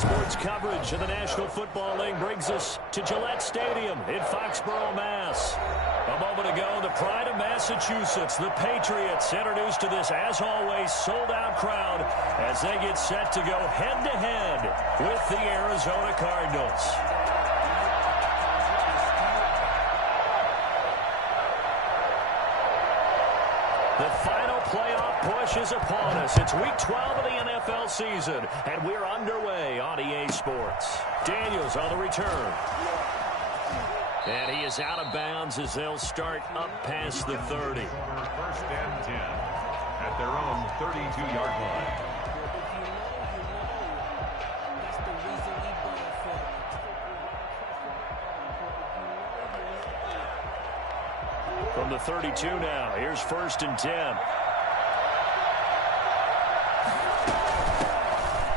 Sports coverage of the National Football League brings us to Gillette Stadium in Foxborough, Mass. A moment ago, the pride of Massachusetts, the Patriots, introduced to this, as always, sold-out crowd as they get set to go head-to-head with the Arizona Cardinals. The final playoff push is upon us. It's Week 12 of the NFL season, and we're underway on EA Sports. Daniels on the return. And he is out of bounds as they'll start up past the 30. First and 10 at their own 32-yard line. From the 32 now, here's first and 10.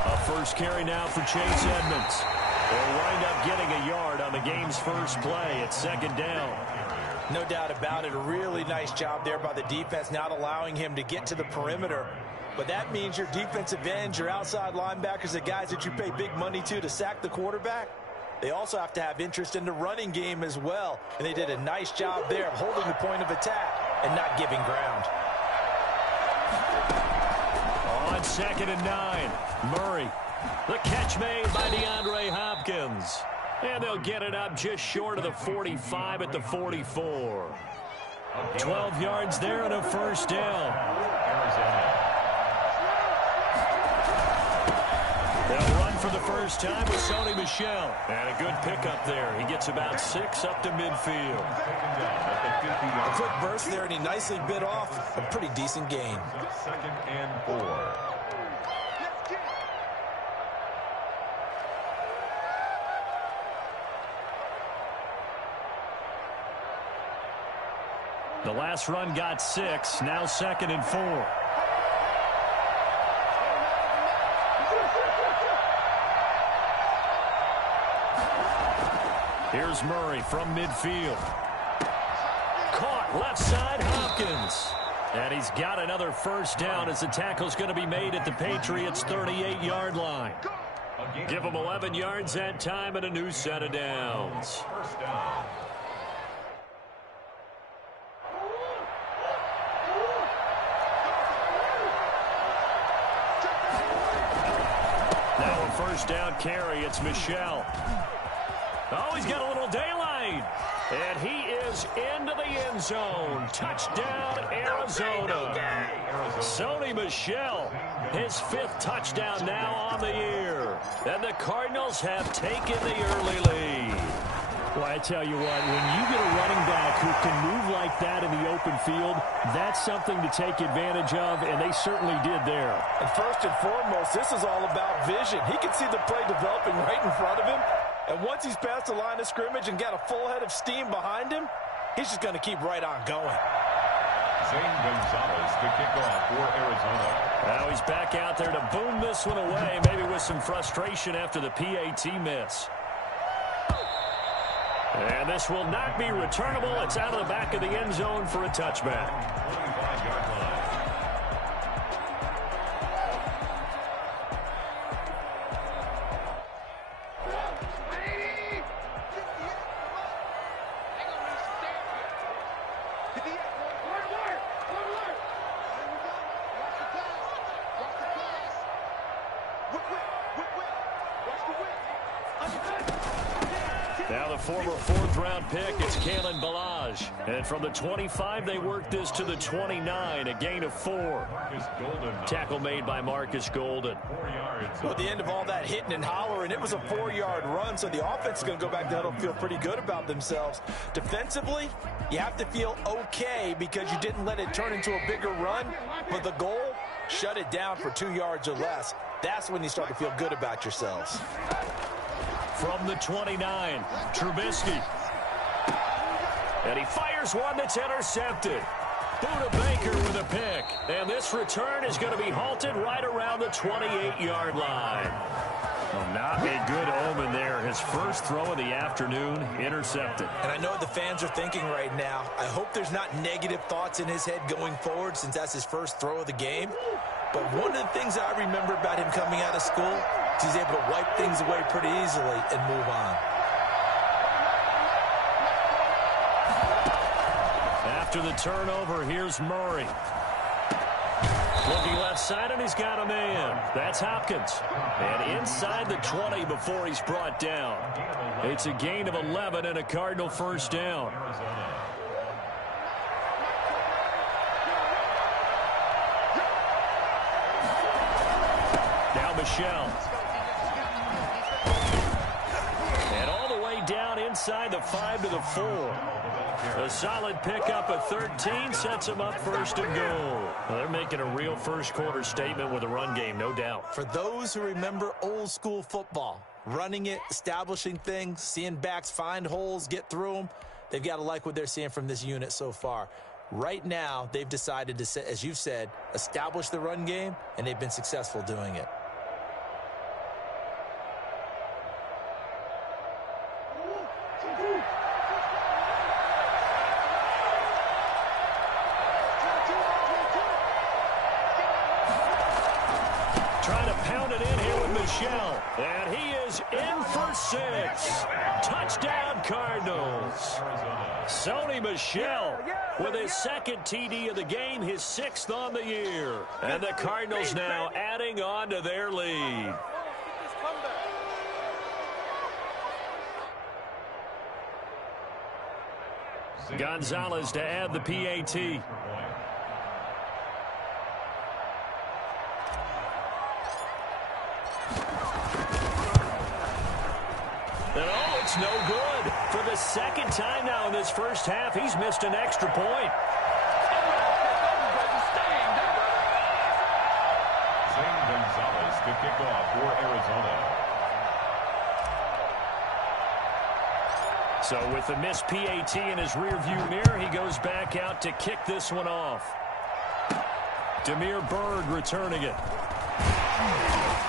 A first carry now for Chase Edmonds. They'll wind up getting a yard on the game's first play. It's second down. No doubt about it. A really nice job there by the defense, not allowing him to get to the perimeter. But that means your defensive ends, your outside linebackers, the guys that you pay big money to sack the quarterback, they also have to have interest in the running game as well. And they did a nice job there of holding the point of attack and not giving ground. On second and 9, Murray. The catch made by DeAndre Hopkins. And they'll get it up just short of the 45 at the 44. 12 yards there and a first down. They'll run for the first time with Sony Michel. And a good pickup there. He gets about 6 up to midfield. A quick burst there, and he nicely bit off a pretty decent gain. Second and 4. The last run got 6. Now second and 4. Here's Murray from midfield. Caught left side, Hopkins. And he's got another first down as the tackle's going to be made at the Patriots' 38-yard line. Give them 11 yards that time and a new set of downs. First down. Now a first down carry. It's Michel. Oh, he's got a little daylight. And he is into the end zone. Touchdown, Arizona. Sony Michel, his 5th touchdown now on the year. And the Cardinals have taken the early lead. Well, I tell you what, when you get a running back who can move like that in the open field, that's something to take advantage of, and they certainly did there. And first and foremost, this is all about vision. He can see the play developing right in front of him. And once he's past the line of scrimmage and got a full head of steam behind him, he's just going to keep right on going. Zane Gonzalez to kick off for Arizona. Now he's back out there to boom this one away, maybe with some frustration after the PAT miss. And this will not be returnable. It's out of the back of the end zone for a touchback. 25-yard line. Now the former 4th-round pick, it's Kalen Ballage. And from the 25, they work this to the 29, a gain of 4. Tackle made by Marcus Golden. 4 yards. Well, at the end of all that hitting and hollering, it was a 4-yard run, so the offense is going to go back there and feel pretty good about themselves. Defensively, you have to feel okay because you didn't let it turn into a bigger run, but the goal, shut it down for 2 yards or less. That's when you start to feel good about yourselves. From the 29, Trubisky. And he fires one that's intercepted. Buda Baker with a pick. And this return is going to be halted right around the 28-yard line. Well, not a good omen there. His first throw of the afternoon, intercepted. And I know what the fans are thinking right now. I hope there's not negative thoughts in his head going forward since that's his first throw of the game. But one of the things I remember about him coming out of school, He's able to wipe things away pretty easily and move on. After the turnover, here's Murray. Looking left side, and he's got a man. That's Hopkins. And inside the 20 before he's brought down. It's a gain of 11 and a Cardinal first down. Now Michel. And all the way down inside the 5 to the 4. A solid pickup at 13 sets him up first and goal. Well, they're making a real first-quarter statement with a run game, no doubt. For those who remember old-school football, running it, establishing things, seeing backs find holes, get through them, they've got to like what they're seeing from this unit so far. Right now, they've decided to, as you've said, establish the run game, and they've been successful doing it. And he is in for 6. Touchdown, Cardinals. Sony Michel with his second TD of the game, his 6th on the year. And the Cardinals now adding on to their lead. Gonzalez to add the PAT. It's no good. For the second time now in this first half, he's missed an extra point. Zane Gonzalez to kick off for Arizona. So with the missed PAT in his rearview mirror, he goes back out to kick this one off. Damiere Byrd returning it.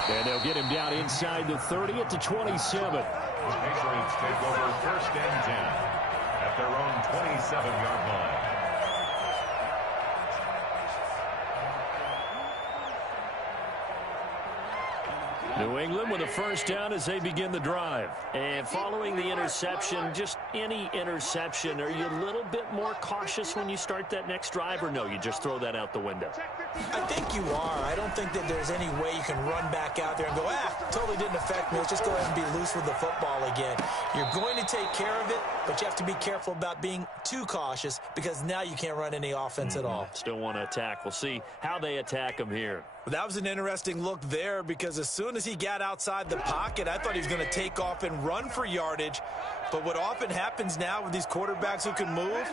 And they'll get him down inside the 30 at the 27. The Patriots take over first and 10 at their own 27-yard line. New England with a first down as they begin the drive. And following the interception, just any interception, are you a little bit more cautious when you start that next drive, or no, you just throw that out the window? I think you are. I don't think that there's any way you can run back out there and go, totally didn't affect me. Let's just go ahead and be loose with the football again. You're going to take care of it, but you have to be careful about being too cautious because now you can't run any offense at all. Still want to attack. We'll see how they attack him here. That was an interesting look there because as soon as he got outside the pocket, I thought he was going to take off and run for yardage. But what often happens now with these quarterbacks who can move,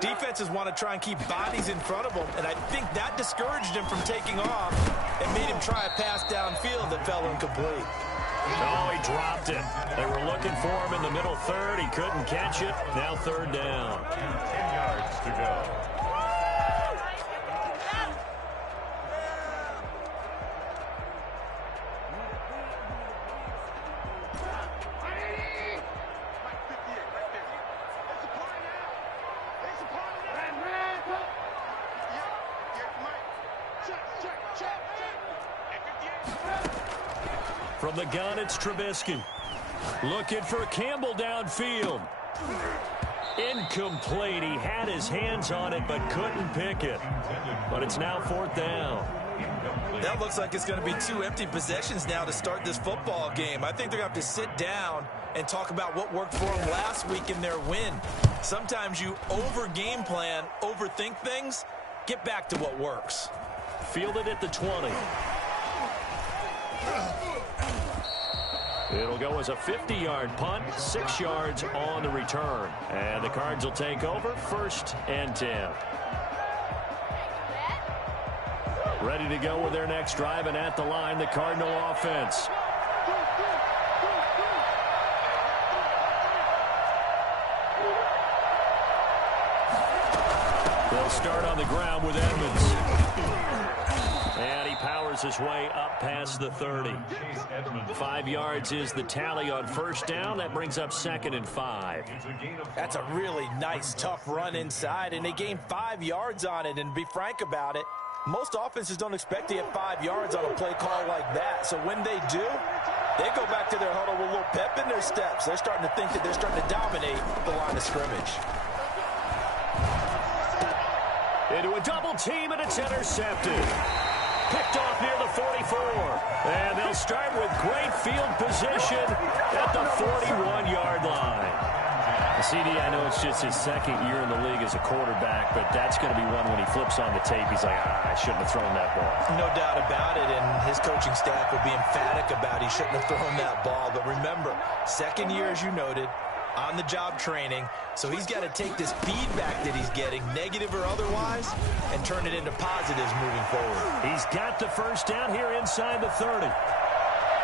defenses want to try and keep bodies in front of them. And I think that discouraged him from taking off and made him try a pass downfield that fell incomplete. Oh, he dropped it. They were looking for him in the middle third. He couldn't catch it. Now third down. 10 yards to go. From the gun, it's Trubisky. Looking for Campbell downfield. Incomplete. He had his hands on it but couldn't pick it. But it's now fourth down. That looks like it's going to be 2 empty possessions now to start this football game. I think they're going to have to sit down and talk about what worked for them last week in their win. Sometimes you over-game plan, overthink things. Get back to what works. Fielded at the 20. It'll go as a 50-yard punt, 6 yards on the return. And the Cards will take over first and 10. Ready to go with their next drive, and at the line, the Cardinal offense. They'll start on the ground with Edmonds. And he powers his way up past the 30. 5 yards is the tally on first down. That brings up 2nd and 5. That's a really nice, tough run inside, and they gained 5 yards on it. And to be frank about it, Most offenses don't expect to get 5 yards on a play call like that. So when they do, they go back to their huddle with a little pep in their steps. They're starting to think that they're starting to dominate the line of scrimmage. Into a double team, and it's intercepted. Picked off near the 44. And they'll start with great field position at the 41-yard line. CD, I know it's just his second year in the league as a quarterback, but that's going to be one when he flips on the tape. He's like, I shouldn't have thrown that ball. No doubt about it, and his coaching staff will be emphatic about he shouldn't have thrown that ball. But remember, second year, as you noted, on-the-job training, so he's got to take this feedback that he's getting, negative or otherwise, and turn it into positives moving forward. He's got the first down here inside the 30.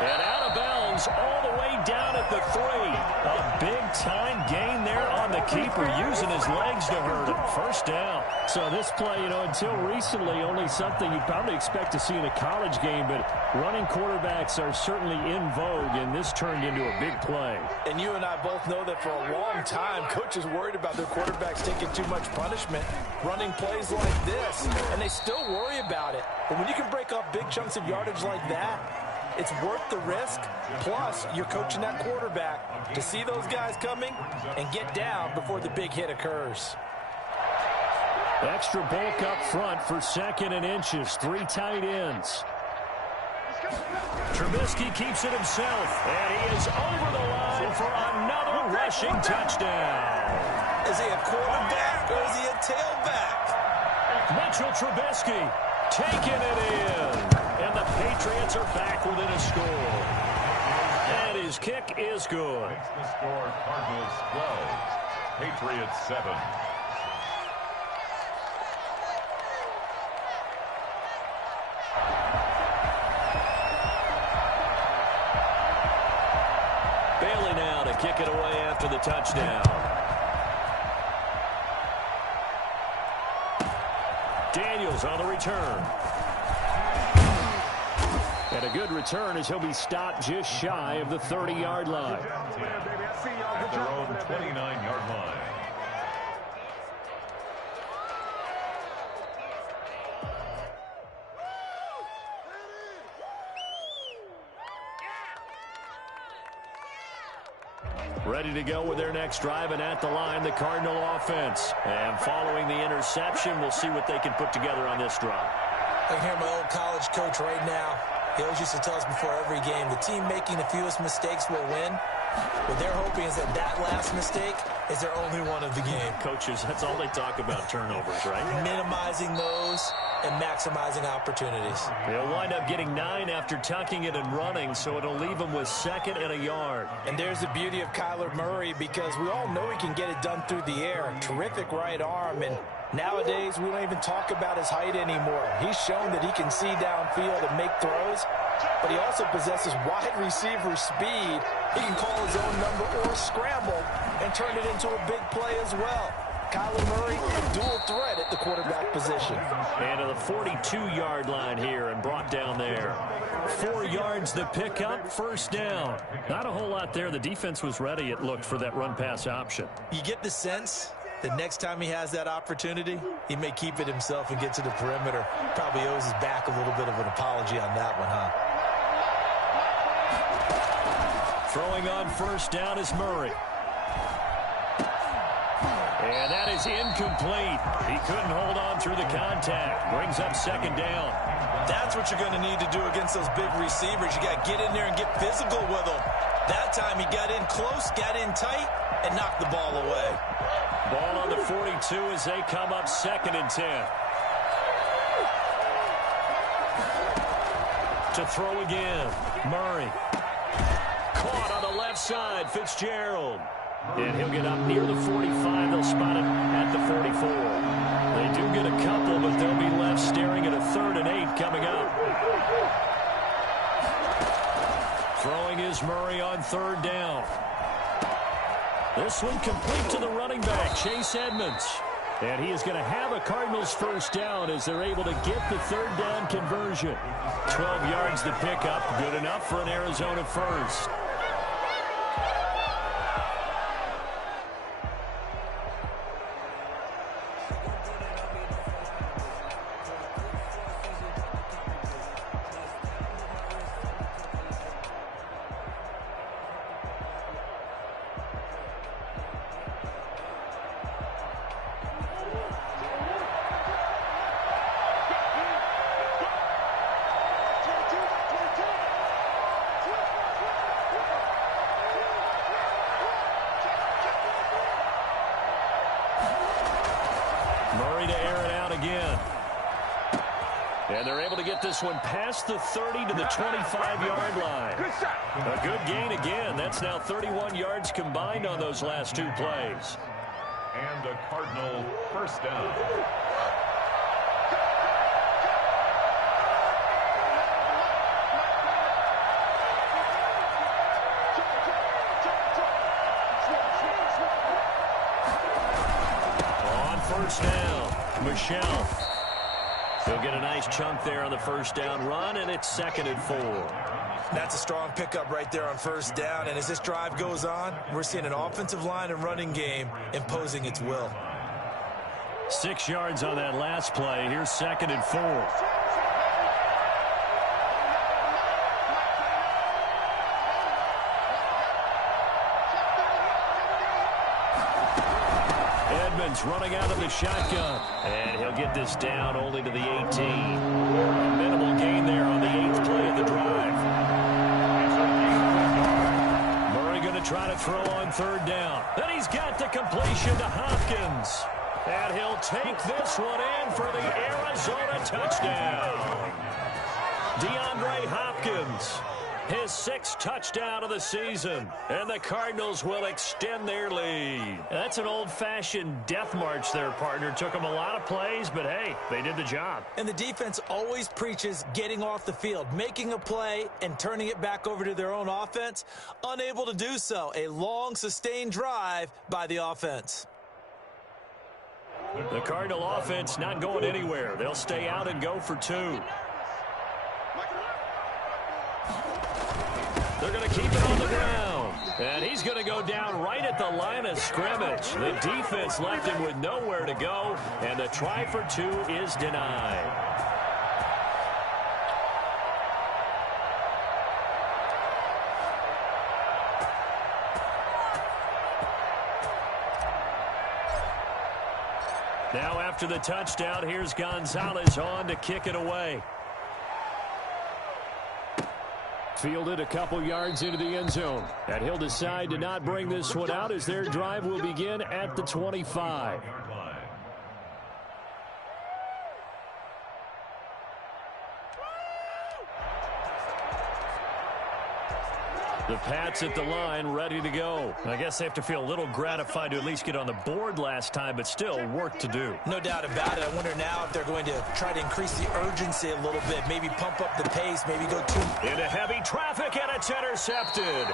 And out of bounds all the way down at the 3. A big-time gain there on the keeper, using his legs to hurt him. First down. So this play, until recently, only something you'd probably expect to see in a college game, but running quarterbacks are certainly in vogue, and this turned into a big play. And you and I both know that for a long time, coaches worried about their quarterbacks taking too much punishment, running plays like this, and they still worry about it. But when you can break up big chunks of yardage like that, it's worth the risk. Plus, you're coaching that quarterback to see those guys coming and get down before the big hit occurs. Extra bulk up front for 2nd and inches. 3 tight ends. Trubisky keeps it himself, and he is over the line for another rushing touchdown. Is he a quarterback or is he a tailback? Mitchell Trubisky taking it in. And the Patriots are back within a score. And his kick is good. Makes the score Cardinals 12, Patriots 7. Bailey now to kick it away after the touchdown. Daniels on the return. And a good return as he'll be stopped just shy of the 30-yard line. At their own 29-yard line. Ready to go with their next drive, and at the line, the Cardinal offense. And following the interception, we'll see what they can put together on this drive. I can hear my old college coach right now. He always used to tell us before every game, the team making the fewest mistakes will win. What they're hoping is that that last mistake is their only one of the game. Coaches, that's all they talk about, turnovers, right? Minimizing those and maximizing opportunities. They'll wind up getting 9 after tucking it and running, so it'll leave them with 2nd and a yard. And there's the beauty of Kyler Murray, because we all know he can get it done through the air. Terrific right arm, and nowadays we don't even talk about his height anymore. He's shown that he can see downfield and make throws, but he also possesses wide receiver speed. He can call his own number or scramble and turn it into a big play as well. Kyler Murray, a dual threat at the quarterback position. And to the 42-yard line here and brought down there. 4 yards the pickup, first down. Not a whole lot there. The defense was ready, it looked, for that run-pass option. You get the sense that next time he has that opportunity, he may keep it himself and get to the perimeter. Probably owes his back a little bit of an apology on that one, huh? Throwing on first down is Murray. And that is incomplete. He couldn't hold on through the contact. Brings up 2nd down. That's what you're going to need to do against those big receivers. You got to get in there and get physical with them. That time he got in close, got in tight, and knocked the ball away. Ball on the 42 as they come up 2nd and 10. To throw again, Murray. Caught on the left side, Fitzgerald. And he'll get up near the 45. They'll spot it at the 44. They do get a couple, but they'll be left staring at a 3rd and 8 coming up. Throwing is Murray on 3rd down. This one complete to the running back, Chase Edmonds. And he is going to have a Cardinals first down as they're able to get the 3rd down conversion. 12 yards to pick up. Good enough for an Arizona first. again. And they're able to get this one past the 30 to the 25-yard line. A good gain again. That's now 31 yards combined on those last two plays. And a Cardinal first down. On first down, Michel. He'll get a nice chunk there on the first down run, and it's 2nd and 4. That's a strong pickup right there on first down. And as this drive goes on, we're seeing an offensive line and running game imposing its will. 6 yards on that last play. Here's 2nd and 4. Edmonds running out of the shotgun. And he'll get this down only to the 18. A minimal gain there on the 8th play of the drive. Murray going to try to throw on third down. Then he's got the completion to Hopkins. And he'll take this one in for the Arizona touchdown. DeAndre Hopkins, his 6th touchdown of the season. And the Cardinals will extend their lead. That's an old-fashioned death march there, partner. Took them a lot of plays, but hey, they did the job. And the defense always preaches getting off the field, making a play, and turning it back over to their own offense. Unable to do so. A long, sustained drive by the offense. The Cardinal offense not going anywhere. They'll stay out and go for 2. They're going to keep it on the ground. And he's going to go down right at the line of scrimmage. The defense left him with nowhere to go. And the try for 2 is denied. Now after the touchdown, here's Gonzalez on to kick it away. Fielded a couple yards into the end zone. And he'll decide to not bring this one out as their drive will begin at the 25. The Pats at the line, ready to go. I guess they have to feel a little gratified to at least get on the board last time, but still work to do. No doubt about it. I wonder now if they're going to try to increase the urgency a little bit, maybe pump up the pace, maybe go into heavy traffic, and it's intercepted.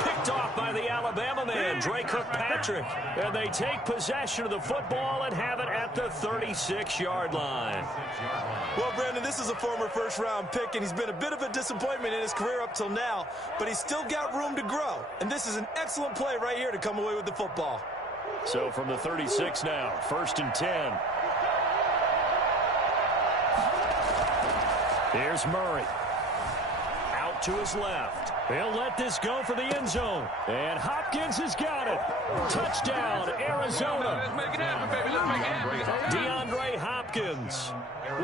Picked off by the Alabama man, Dre Kirkpatrick. And they take possession of the football and have it at the 36-yard line. Well, Brandon, this is a former first-round pick, and he's been a bit of a disappointment in his career up till now, but he's still got room to grow. And this is an excellent play right here to come away with the football. So from the 36 now, 1st and 10. Here's Murray. Out to his left. He'll let this go for the end zone. And Hopkins has got it. Touchdown, Arizona. Let's make it happen, baby. Let's make it happen. DeAndre Hopkins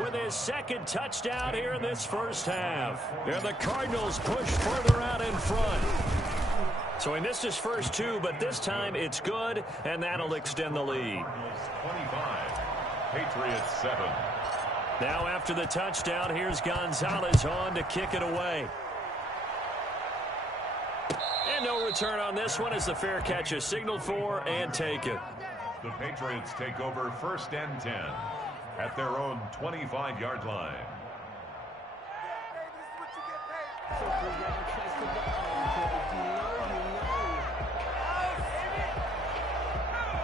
with his 2nd touchdown here in this first half. And the Cardinals push further out in front. So he missed his first 2, but this time it's good, and that'll extend the lead. 25, Patriots 7. Now after the touchdown, here's Gonzalez on to kick it away. And no return on this one as the fair catch is signaled for and taken. The Patriots take over 1st and 10 at their own 25-yard line.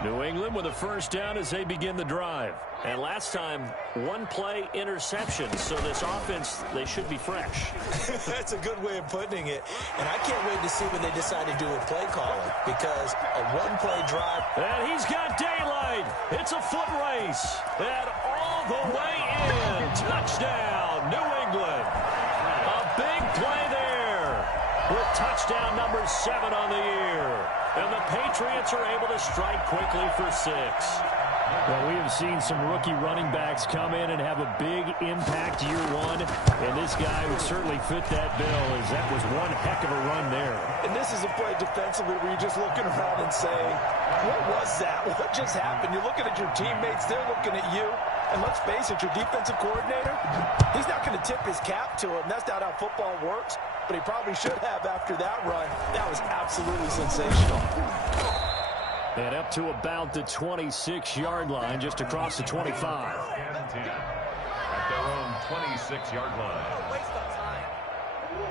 New England with a first down as they begin the drive. And last time, 1-play interception. So this offense, they should be fresh. That's a good way of putting it. And I can't wait to see when they decide to do a play calling, because a 1-play drive. And he's got daylight. It's a foot race. And all the way in. Touchdown, New England. A big play there with touchdown number 7 on the year. And the Patriots are able to strike quickly for 6. Well, we have seen some rookie running backs come in and have a big impact year one, and this guy would certainly fit that bill, as that was one heck of a run there. And this is a play defensively where you're just looking around and saying, what was that? What just happened? You're looking at your teammates, they're looking at you. And let's face it, your defensive coordinator, he's not going to tip his cap to him. That's not how football works, but he probably should have after that run. That was absolutely sensational. And up to about the 26-yard line, just across the 25. At their own 26-yard line.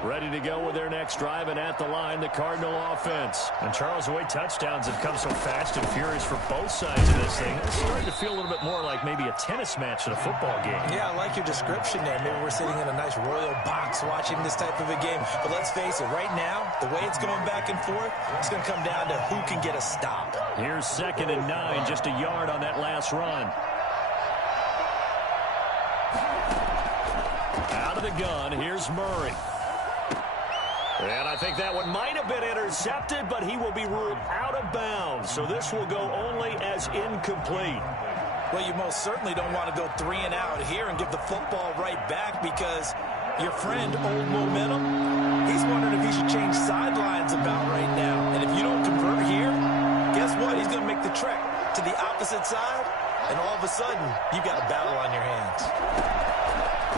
Ready to go with their next drive, and at the line, the Cardinal offense. And Charles, the way touchdowns have come so fast and furious for both sides of this thing, it's starting to feel a little bit more like maybe a tennis match than a football game. Yeah, I like your description there. Maybe we're sitting in a nice royal box watching this type of a game. But let's face it, right now, the way it's going back and forth, it's going to come down to who can get a stop. Here's 2nd and 9, just a yard on that last run. Out of the gun, here's Murray. And I think that one might have been intercepted, but he will be ruled out of bounds. So this will go only as incomplete. Well, you most certainly don't want to go 3 and out here and give the football right back, because your friend, Old Momentum, he's wondering if he should change sidelines about right now. And if you don't convert here, guess what? He's going to make the trek to the opposite side, and all of a sudden, you've got a battle on your hands.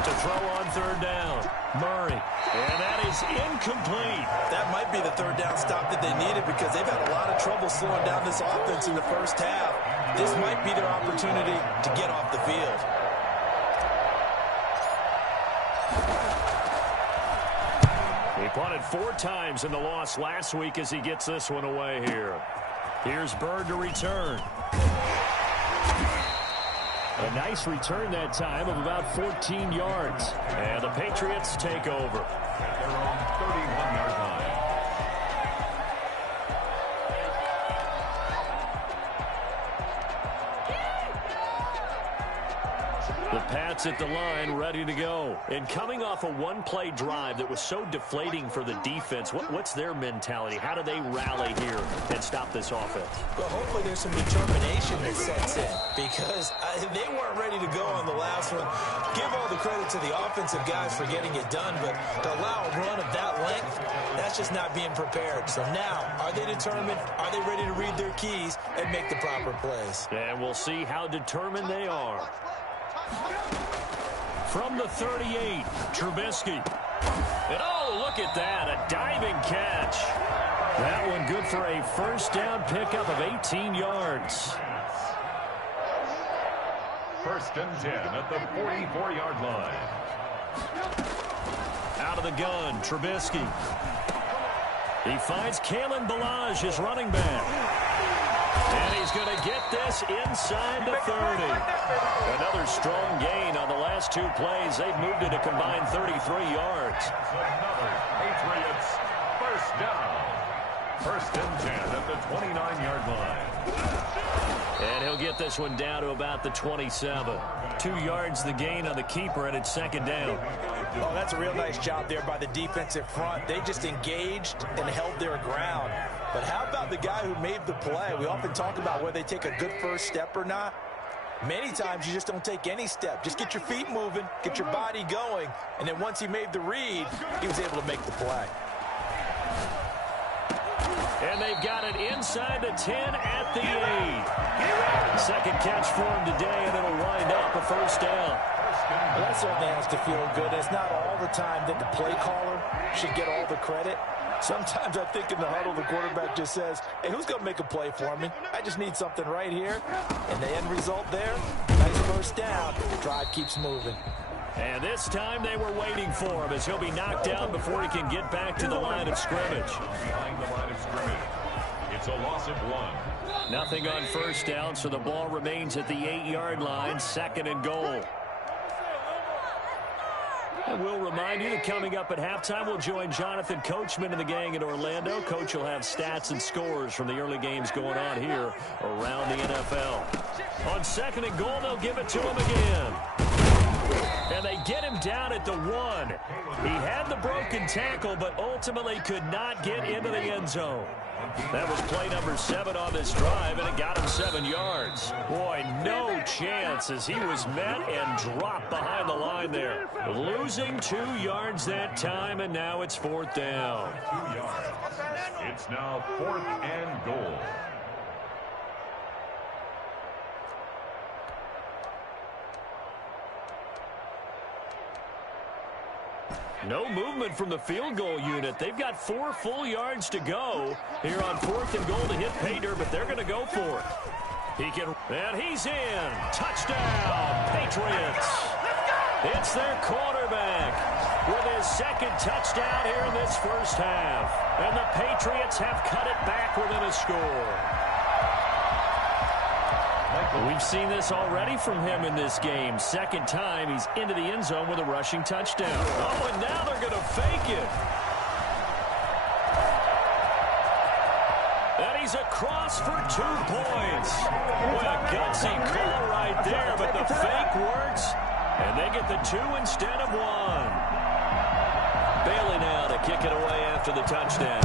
To throw on 3rd down, Murray. And that is incomplete. That might be the 3rd down stop that they needed, because they've had a lot of trouble slowing down this offense in the first half. This might be their opportunity to get off the field. He punted 4 times in the loss last week as he gets this one away here. Here's Bird to return. A nice return that time of about 14 yards. And the Patriots take over. At their own 31-yard line. The Pats at the line, ready to go. And coming off a one-play drive that was so deflating for the defense, what's their mentality? How do they rally here and stop this offense? Well, hopefully there's some determination that sets in, because they weren't ready to go on the last one. Give all the credit to the offensive guys for getting it done, but to allow a run of that length, that's just not being prepared. So now, are they determined? Are they ready to read their keys and make the proper plays? And we'll see how determined they are. From the 38, Trubisky. And oh, look at that, a diving catch. That one good for a 1st down pickup of 18 yards. 1st and 10 at the 44-yard line. Out of the gun, Trubisky. He finds Kalen Ballage, his running back. And he's going to get this inside the 30. Another strong gain on the last 2 plays. They've moved it a combined 33 yards. Another Patriots 1st down. 1st and 10 at the 29-yard line. And he'll get this one down to about the 27. 2 yards the gain on the keeper, and it's 2nd down. Oh, that's a real nice job there by the defensive front. They just engaged and held their ground. But how about the guy who made the play? We often talk about whether they take a good first step or not. Many times you just don't take any step. Just get your feet moving, get your body going, and then once he made the read, he was able to make the play. And they've got it inside the 10 at the 8. 2nd catch for him today, and it'll wind up a 1st down. Well, that certainly has to feel good. It's not all the time that the play caller should get all the credit. Sometimes I think in the huddle, the quarterback just says, hey, who's going to make a play for me? I just need something right here. And the end result there, nice 1st down. The drive keeps moving. And this time they were waiting for him as he'll be knocked down before he can get back to the line of scrimmage. Behind the line of scrimmage. It's a loss of 1. Nothing on 1st down, so the ball remains at the 8-yard line, 2nd and goal. And we'll remind you that coming up at halftime, we'll join Jonathan Coachman and the gang in Orlando. Coach will have stats and scores from the early games going on here around the NFL. On 2nd and goal, they'll give it to him again. And they get him down at the 1. He had the broken tackle, but ultimately could not get into the end zone. That was play number 7 on this drive, and it got him 7 yards. Boy, no chance as he was met and dropped behind the line there. Losing 2 yards that time, and now it's 4th down. 2 yards. It's now 4th and goal. No movement from the field goal unit. They've got 4 full yards to go here on 4th and goal to hit pay dirt, but they're going to go for it. And he's in. Touchdown, Patriots. It's their quarterback with his second touchdown here in this first half. And the Patriots have cut it back within a score. We've seen this already from him in this game. Second time he's into the end zone with a rushing touchdown. Oh, and now they're going to fake it. And he's across for 2 points. What a gutsy call right there, but the fake works, and they get the 2 instead of 1. Bailey now to kick it away after the touchdown.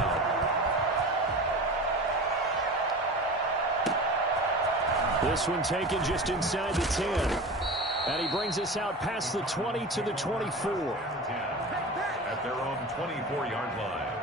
This one taken just inside the 10. And he brings us out past the 20 to the 24. At their own 24-yard line.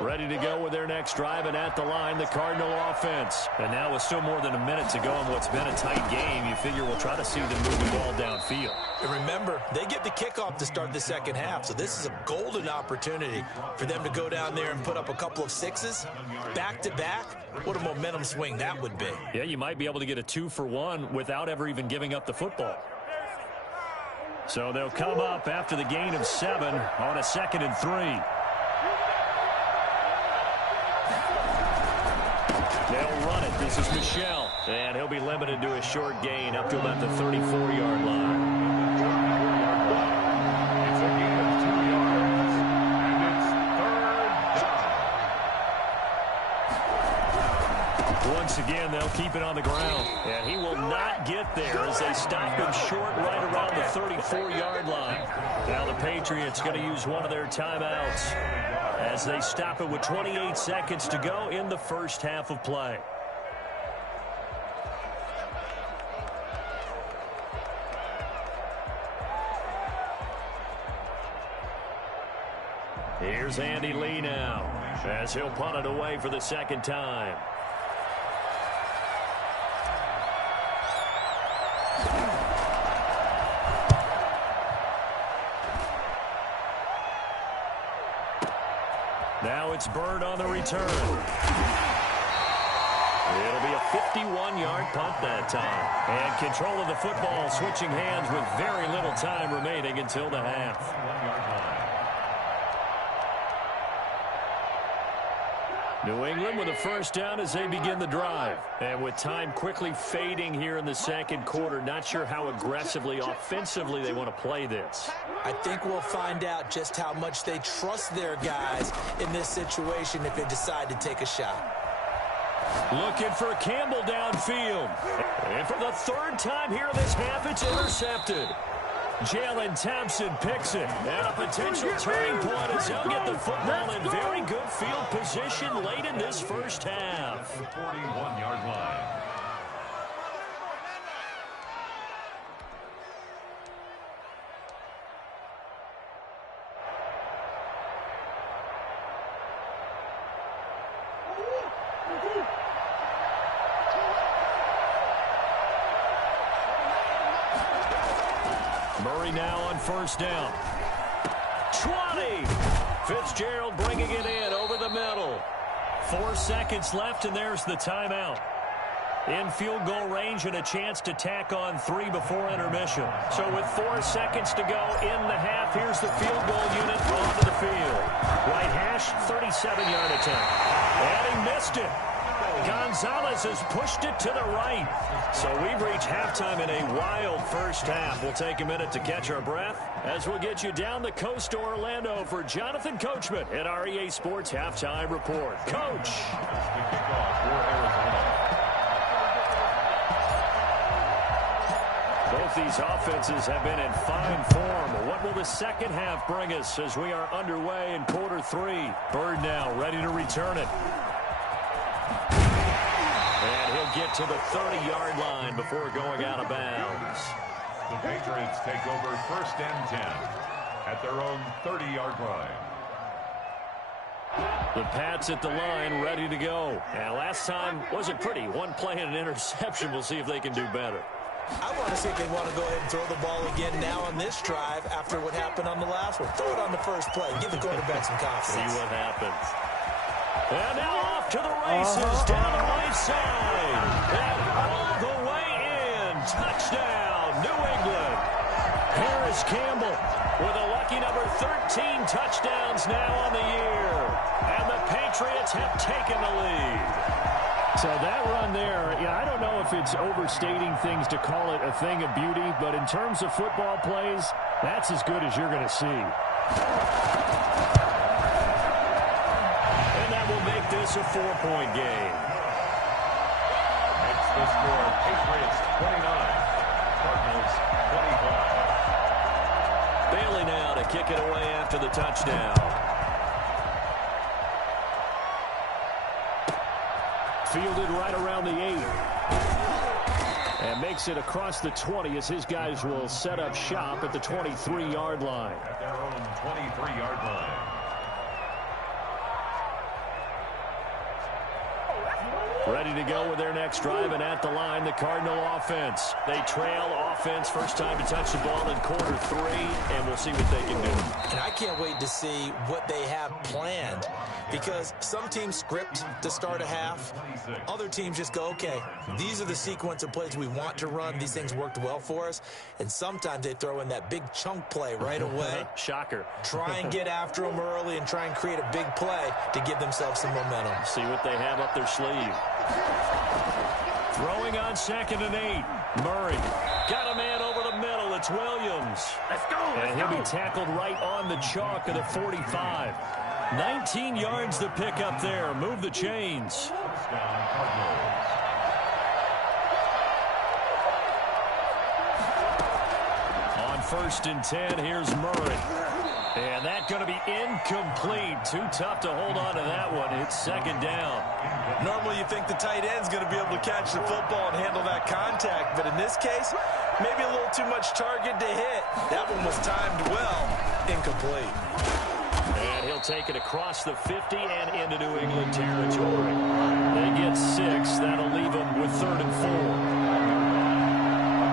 Ready to go with their next drive, and at the line, the Cardinal offense. And now with still more than a minute to go in what's been a tight game, you figure we'll try to see them move the ball downfield. And remember, they get the kickoff to start the second half, so this is a golden opportunity for them to go down there and put up a couple of 6s back-to-back. What a momentum swing that would be. Yeah, you might be able to get a 2-for-1 without ever even giving up the football. So they'll come up after the gain of 7 on a 2nd and 3. They'll run it. This is Michel. And he'll be limited to a short gain up to about the 34-yard line. It's a gain of 2 yards. And it's 3rd down. Once again, they'll keep it on the ground. And he will not get there as they stop him short right around the 34-yard line. Now the Patriots going to use one of their timeouts as they stop it with 28 seconds to go in the first half of play. Here's Andy Lee now as he'll punt it away for the second time. Now it's Bird on the return. It'll be a 51-yard punt that time. And control of the football switching hands with very little time remaining until the half. New England with a first down as they begin the drive. And with time quickly fading here in the second quarter, not sure how aggressively, offensively they want to play this. I think we'll find out just how much they trust their guys in this situation if they decide to take a shot. Looking for Campbell downfield. And for the 3rd time here in this half, it's intercepted. Jalen Thompson picks it. And a potential turning point as he'll get the football in very good field position late in this first half. The 41-yard line. Murray now on first down. 20. Fitzgerald bringing it in over the middle. 4 seconds left, and there's the timeout. In field goal range and a chance to tack on 3 before intermission. So with 4 seconds to go in the half, here's the field goal unit onto the field. Right hash, 37-yard attempt. And he missed it. Gonzalez has pushed it to the right. So we've reached halftime in a wild first half. We'll take a minute to catch our breath as we'll get you down the coast to Orlando for Jonathan Coachman at our EA Sports Halftime Report. Coach. Both these offenses have been in fine form. What will the second half bring us as we are underway in quarter 3? Bird now ready to return it. And he'll get to the 30-yard line before going out of bounds. The Patriots take over 1st and 10 at their own 30-yard line. The Pats at the line, ready to go. And last time wasn't pretty. One play and an interception. We'll see if they can do better. I want to see if they want to go ahead and throw the ball again now on this drive after what happened on the last one. Throw it on the first play. Give the quarterback some confidence. See what happens. And now off to the races down the right side. And all the way in. Touchdown, New England. Harris Campbell with a lucky number 13 touchdowns now on the year. And the Patriots have taken the lead. So that run there, I don't know if it's overstating things to call it a thing of beauty, but in terms of football plays, that's as good as you're going to see. And that will make this a 4-point game. Makes the score Patriots 29, Cardinals 25. Bailey now to kick it away after the touchdown. Fielded right around the 8. And makes it across the 20 as his guys will set up shop at the 23-yard line. At their own 23-yard line. Ready to go with their next drive, and at the line, the Cardinal offense. They trail offense, first time to touch the ball in quarter 3, and we'll see what they can do. And I can't wait to see what they have planned, because some teams script to start a half. Other teams just go, okay, these are the sequence of plays we want to run. These things worked well for us. And sometimes they throw in that big chunk play right away. Shocker. Try and get after them early and try and create a big play to give themselves some momentum. See what they have up their sleeve. Throwing on 2nd and 8. Murray got a man over the middle. It's Williams. Let's go. And he'll be tackled right on the chalk of the 45. 19 yards to pick up there. Move the chains. Touchdown, Cardinals. On 1st and 10, here's Murray. And that's going to be incomplete. Too tough to hold on to that one. It's 2nd down. Normally you think the tight end's going to be able to catch the football and handle that contact, but in this case, maybe a little too much target to hit. That one was timed well. Incomplete. And he'll take it across the 50 and into New England territory. They get 6. That'll leave them with 3rd and 4. A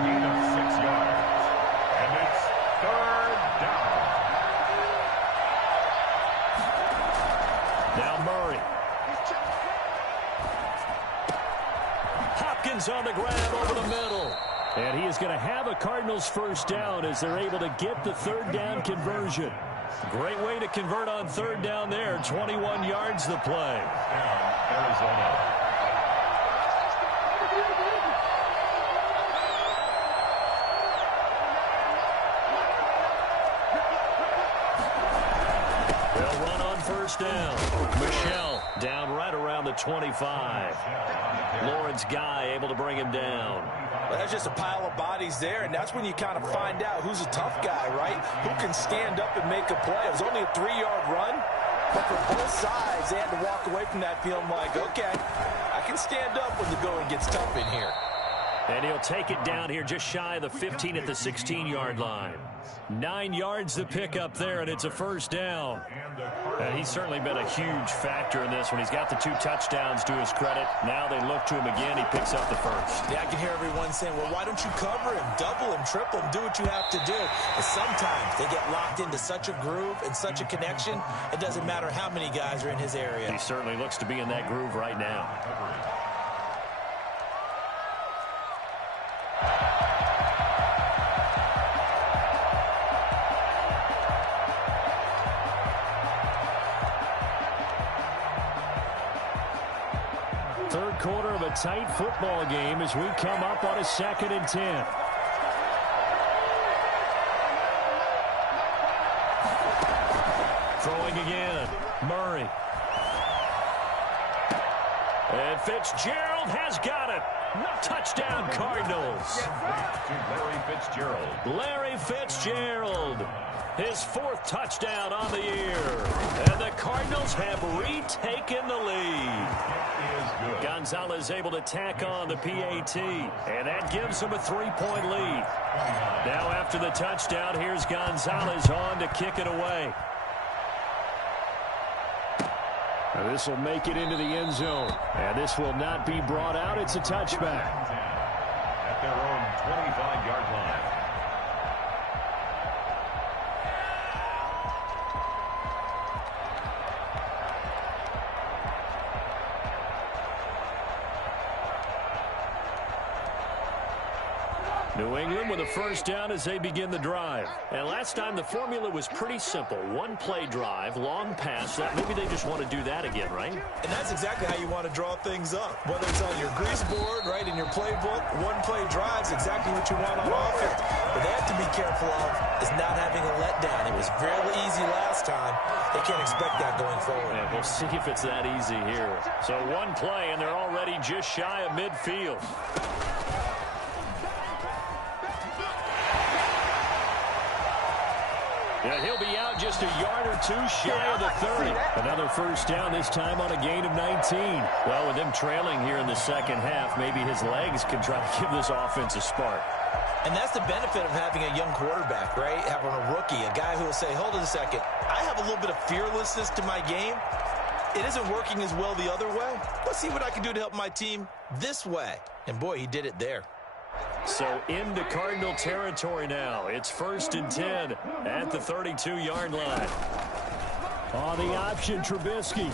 gain of 6 yards. And it's 3rd down. Now Murray. Hopkins on the grab over the middle. And he is going to have a Cardinals first down as they're able to get the 3rd down conversion. Great way to convert on 3rd down there. 21 yards the play. Down, Arizona. They'll run on 1st down. Michel down right around the 25. Lawrence Guy able to bring him down. Well, there's just a pile of bodies there, and that's when you kind of find out who's a tough guy, right? Who can stand up and make a play. It was only a 3-yard run, but for both sides, they had to walk away from that feeling like, okay, I can stand up when the going gets tough in here. And he'll take it down here just shy of the 15 at the 16-yard line. 9 yards to pick up there, and it's a 1st down. And he's certainly been a huge factor in this one. He's got the 2 touchdowns to his credit. Now they look to him again. He picks up the 1st. Yeah, I can hear everyone saying, well, why don't you cover him, double him, triple him, do what you have to do. But sometimes they get locked into such a groove and such a connection, it doesn't matter how many guys are in his area. He certainly looks to be in that groove right now. Third quarter of a tight football game as we come up on a 2nd and 10. Throwing again. Murray. And Fitzgerald has got it. Touchdown, Cardinals. Larry Fitzgerald. Larry Fitzgerald. His 4th touchdown on the year. And the Cardinals have retaken the lead. Gonzalez able to tack on the PAT. And that gives them a 3-point lead. Now after the touchdown, here's Gonzalez on to kick it away. And this will make it into the end zone. And this will not be brought out. It's a touchback. At their own 25-yard line. New England with a first down as they begin the drive. And last time the formula was pretty simple. One play drive, long pass. Maybe they just want to do that again, right? And that's exactly how you want to draw things up. Whether it's on your grease board, right, in your playbook, one play drive's exactly what you want on offense. What they have to be careful of is not having a letdown. It was fairly easy last time. They can't expect that going forward. Yeah, we'll see if it's that easy here. So one play, and they're already just shy of midfield. And he'll be out just a yard or two shy of the 30. Another first down, this time on a gain of 19. Well, with them trailing here in the second half, maybe his legs can try to give this offense a spark. And that's the benefit of having a young quarterback, right? Having a rookie, a guy who will say, hold on a second, I have a little bit of fearlessness to my game. It isn't working as well the other way. Let's see what I can do to help my team this way. And boy, he did it there. So into Cardinal territory now. It's 1st and 10 at the 32-yard line. On the option, Trubisky.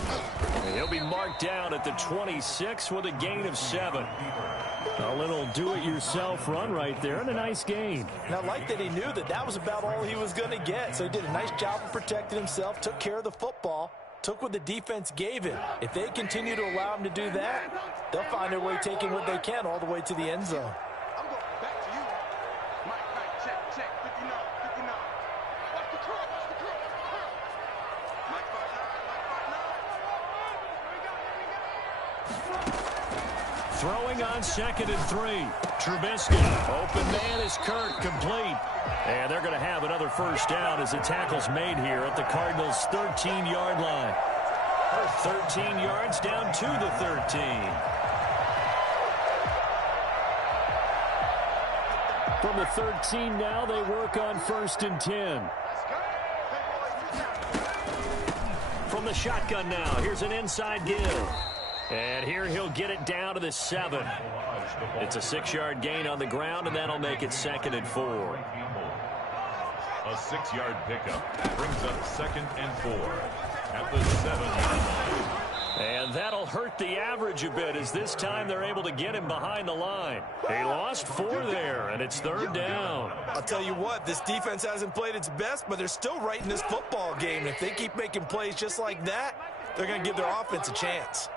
He'll be marked down at the 26 with a gain of 7. A little do-it-yourself run right there and a nice gain. And I like that he knew that that was about all he was going to get. So he did a nice job of protecting himself, took care of the football, took what the defense gave him. If they continue to allow him to do that, they'll find their way taking what they can all the way to the end zone. Throwing on 2nd and 3. Trubisky. Open man is Kirk, complete. And they're going to have another first down as the tackle's made here at the Cardinals' 13-yard line. 13 yards down to the 13. From the 13 now, they work on 1st and 10. From the shotgun now, here's an inside give. And here he'll get it down to the 7. It's a 6-yard gain on the ground, and that'll make it 2nd and 4. A 6-yard pickup brings up 2nd and 4 at the 7-yard line. And that'll hurt the average a bit as this time they're able to get him behind the line. He lost 4 there, and it's 3rd down. I'll tell you what, this defense hasn't played its best, but they're still right in this football game. If they keep making plays just like that, they're going to give their offense a chance.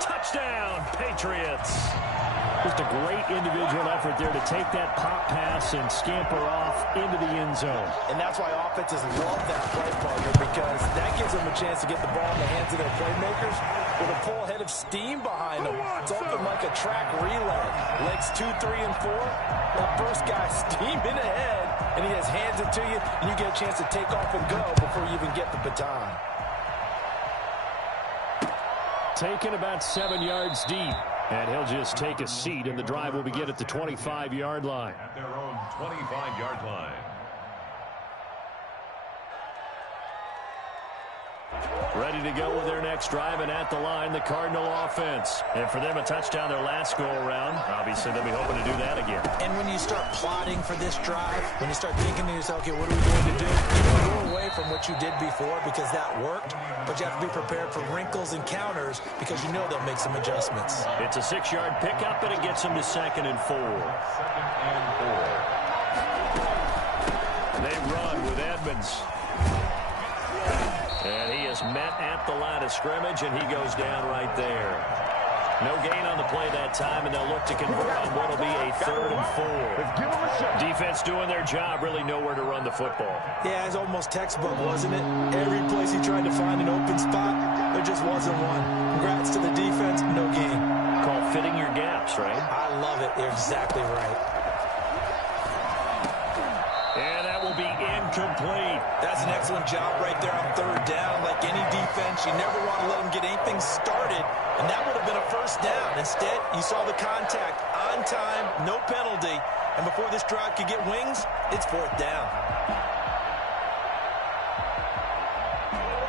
Touchdown, Patriots. Just a great individual effort there to take that pop pass and scamper off into the end zone. And that's why offenses love that play, partner, because that gives them a chance to get the ball in the hands of their playmakers with a full head of steam behind them. It's often like a track relay. Legs 2, 3, and 4. That first guy steaming ahead, and he just hands it to you, and you get a chance to take off and go before you even get the baton. Taken about 7 yards deep. And he'll just take a seat, and the drive will begin at the 25-yard line. At their own 25-yard line. Ready to go with their next drive, and at the line, the Cardinal offense. And for them, a touchdown their last go-around. Obviously, they'll be hoping to do that again. And when you start plotting for this drive, when you start thinking to yourself, okay, what are we going to do? You don't go away from what you did before because that worked, but you have to be prepared for wrinkles and counters because you know they'll make some adjustments. It's a 6-yard pickup, and it gets them to 2nd and 4. 2nd and 4. They run with Edmonds. And he is met at the line of scrimmage, and he goes down right there. No gain on the play that time, and they'll look to convert on what will be a 3rd and 4. Defense doing their job, really nowhere to run the football. Yeah, it's almost textbook, wasn't it? Every place he tried to find an open spot, there just wasn't one. Congrats to the defense, no gain. Called fitting your gaps, right? I love it. You're exactly right. And that will be incomplete. That's an excellent job right there on 3rd down. Like any defense, you never want to let them get anything started, and that would have been a first down. Instead, you saw the contact on time, no penalty, And before this drive could get wings, it's 4th down.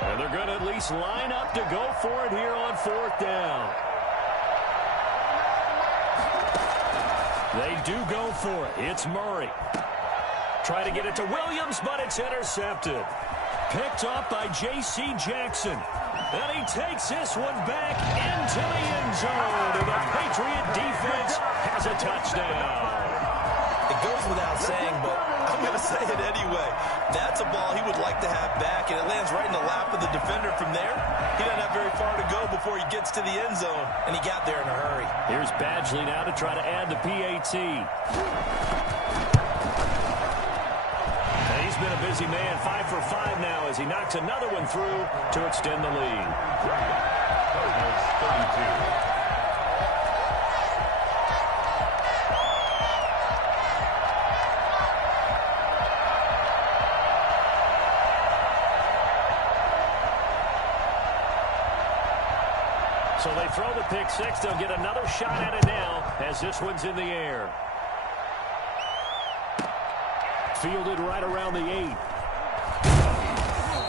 And they're going to at least line up to go for it here on 4th down. They do go for it. It's Murray. Try to get it to Williams, but it's intercepted. Picked off by J.C. Jackson. And he takes this one back into the end zone. And the Patriot defense has a touchdown. It goes without saying, but I'm going to say it anyway. That's a ball he would like to have back, and it lands right in the lap of the defender from there. He doesn't have very far to go before he gets to the end zone, and he got there in a hurry. Here's Badgley now to try to add the PAT. And he's been a busy man, 5 for 5 now as he knocks another one through to extend the lead. Cardinals 32. So they throw the pick six. They'll get another shot at it now as this one's in the air. Fielded right around the 8.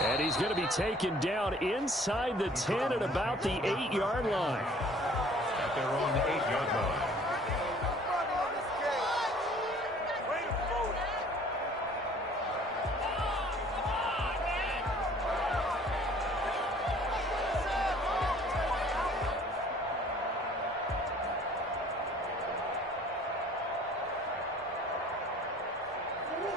And he's going to be taken down inside the 10 at about the 8-yard line. At their own 8-yard line.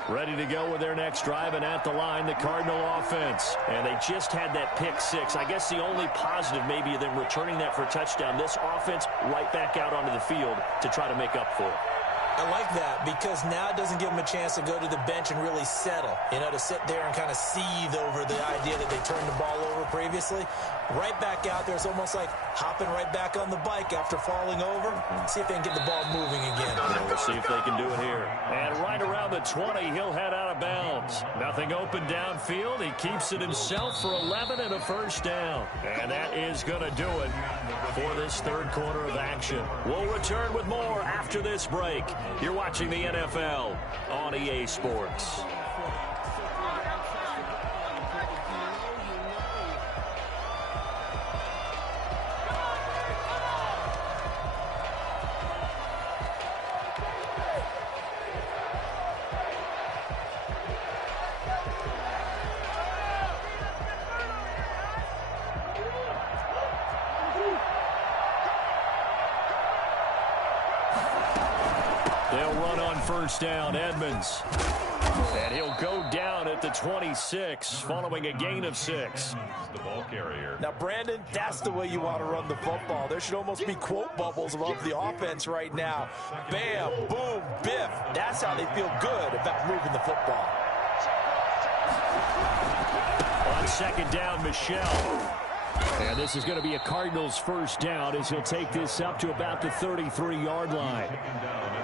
Ready to go with their next drive, and at the line, the Cardinal offense. And they just had that pick six. I guess the only positive maybe of them returning that for a touchdown. This offense right back out onto the field to try to make up for it. I like that because now it doesn't give them a chance to go to the bench and really settle. You know, to sit there and kind of seethe over the idea that they turned the ball over previously. Right back out there. It's almost like hopping right back on the bike after falling over. See if they can get the ball moving again. Yeah, we'll see if they can do it here. And right around the 20, he'll head out of bounds. Nothing open downfield. He keeps it himself for 11 and a first down. And that is going to do it for this third quarter of action. We'll return with more after this break. You're watching the NFL on EA Sports. First down, Edmonds. And he'll go down at the 26 following a gain of 6. The ball carrier. Now, Brandon, that's the way you want to run the football. There should almost be quote bubbles above the offense right now. Bam, boom, biff. That's how they feel good about moving the football. On second down, Michel. And this is going to be a Cardinals first down as he'll take this up to about the 33-yard line.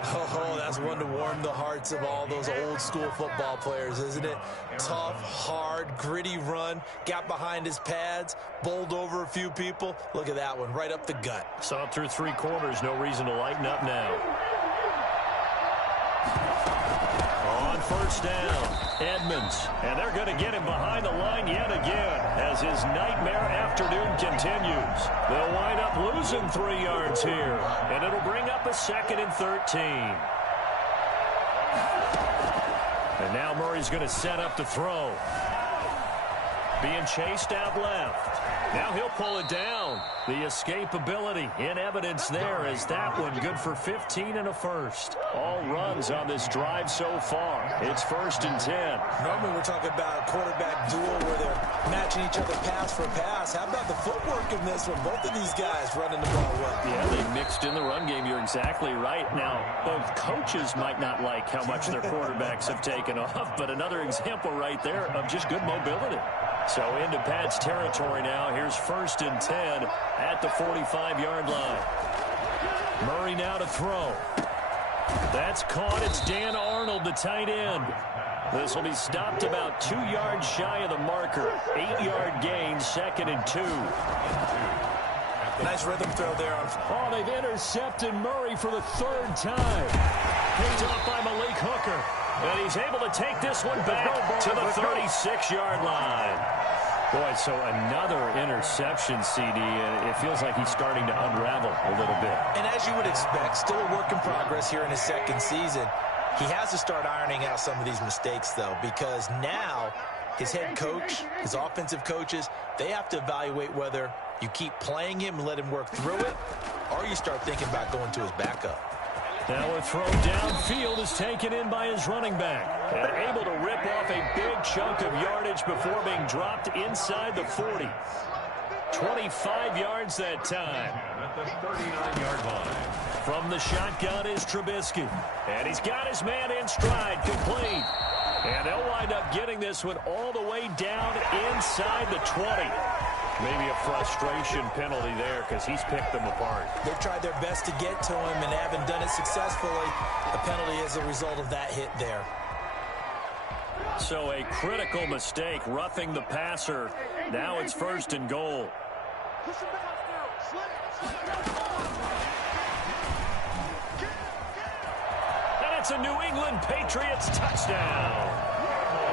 Oh, that's one to warm the hearts of all those old school football players, isn't it? Tough, hard, gritty run, got behind his pads, bowled over a few people. Look at that one, right up the gut. Saw it through 3 quarters, no reason to lighten up now. On first down, Edmonds. And they're going to get him behind the line yet again as his nightmare afternoon continues. They'll wind up losing 3 yards here, and it'll bring up a 2nd and 13. And now Murray's going to set up to throw. Being chased out left. Now he'll pull it down. The escapability in evidence there as that one good for 15 and a first. All runs on this drive so far. It's 1st and 10. Normally we're talking about a quarterback duel where they're matching each other pass for pass. How about the footwork in this one? Both of these guys running the ball well. Yeah, they mixed in the run game. You're exactly right. Now, both coaches might not like how much their quarterbacks have taken off, but another example right there of just good mobility. So into Pat's territory now. Here's 1st and 10 at the 45-yard line. Murray now to throw. That's caught. It's Dan Arnold, the tight end. This will be stopped about 2 yards shy of the marker. 8-yard gain, 2nd and 2. At Nice rhythm throw there. Oh, they've intercepted Murray for the third time. Picked up by Malik Hooker. And he's able to take this one back to the 36-yard line. Boy, so another interception, CD, and it feels like he's starting to unravel a little bit. And as you would expect, still a work in progress here in his second season. He has to start ironing out some of these mistakes, though, because now his head coach, his offensive coaches, they have to evaluate whether you keep playing him and let him work through it, or you start thinking about going to his backup. Now a throw downfield is taken in by his running back. And able to rip off a big chunk of yardage before being dropped inside the 40. 25 yards that time. At the 39-yard line. From the shotgun is Trubisky. And he's got his man in stride, complete. And they'll wind up getting this one all the way down inside the 20. Maybe a frustration penalty there because he's picked them apart. They've tried their best to get to him and haven't done it successfully. The penalty is a result of that hit there. So a critical mistake, roughing the passer. Now it's 1st and goal. And it's a New England Patriots touchdown.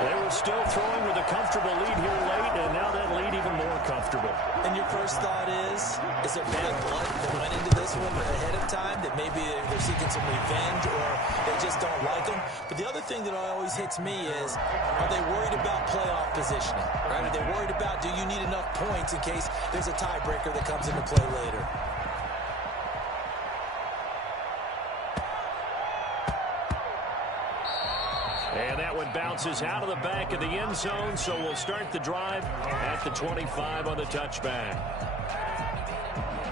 They were still throwing with a comfortable lead here late, and now that lead even more comfortable. And your first thought is there bad blood that went into this one ahead of time, that maybe they're seeking some revenge or they just don't like them? But the other thing that always hits me is, are they worried about playoff positioning? Right? Are they worried about, do you need enough points in case there's a tiebreaker that comes into play later? And that one bounces out of the back of the end zone, so we'll start the drive at the 25 on the touchback.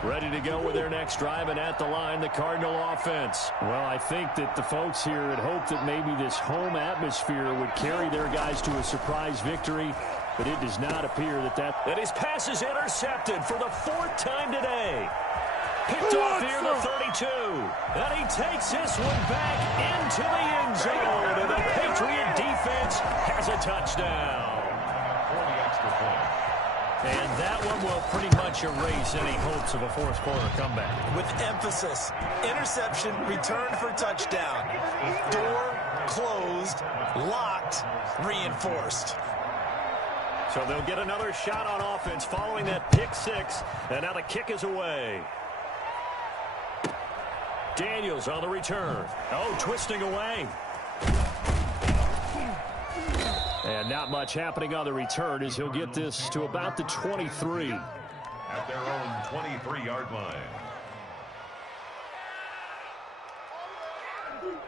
Ready to go with their next drive, and at the line, the Cardinal offense. Well, I think that the folks here had hoped that maybe this home atmosphere would carry their guys to a surprise victory, but it does not appear that his pass is intercepted for the 4th time today. Picked off near the 32. And he takes this one back into the end zone. And the Patriot defense has a touchdown. 40 extra points. And that one will pretty much erase any hopes of a fourth-quarter comeback. With emphasis, interception, return for touchdown. Door closed, locked, reinforced. So they'll get another shot on offense following that pick six. And now the kick is away. Daniels on the return. Oh, twisting away. And not much happening on the return as he'll get this to about the 23. At their own 23-yard line.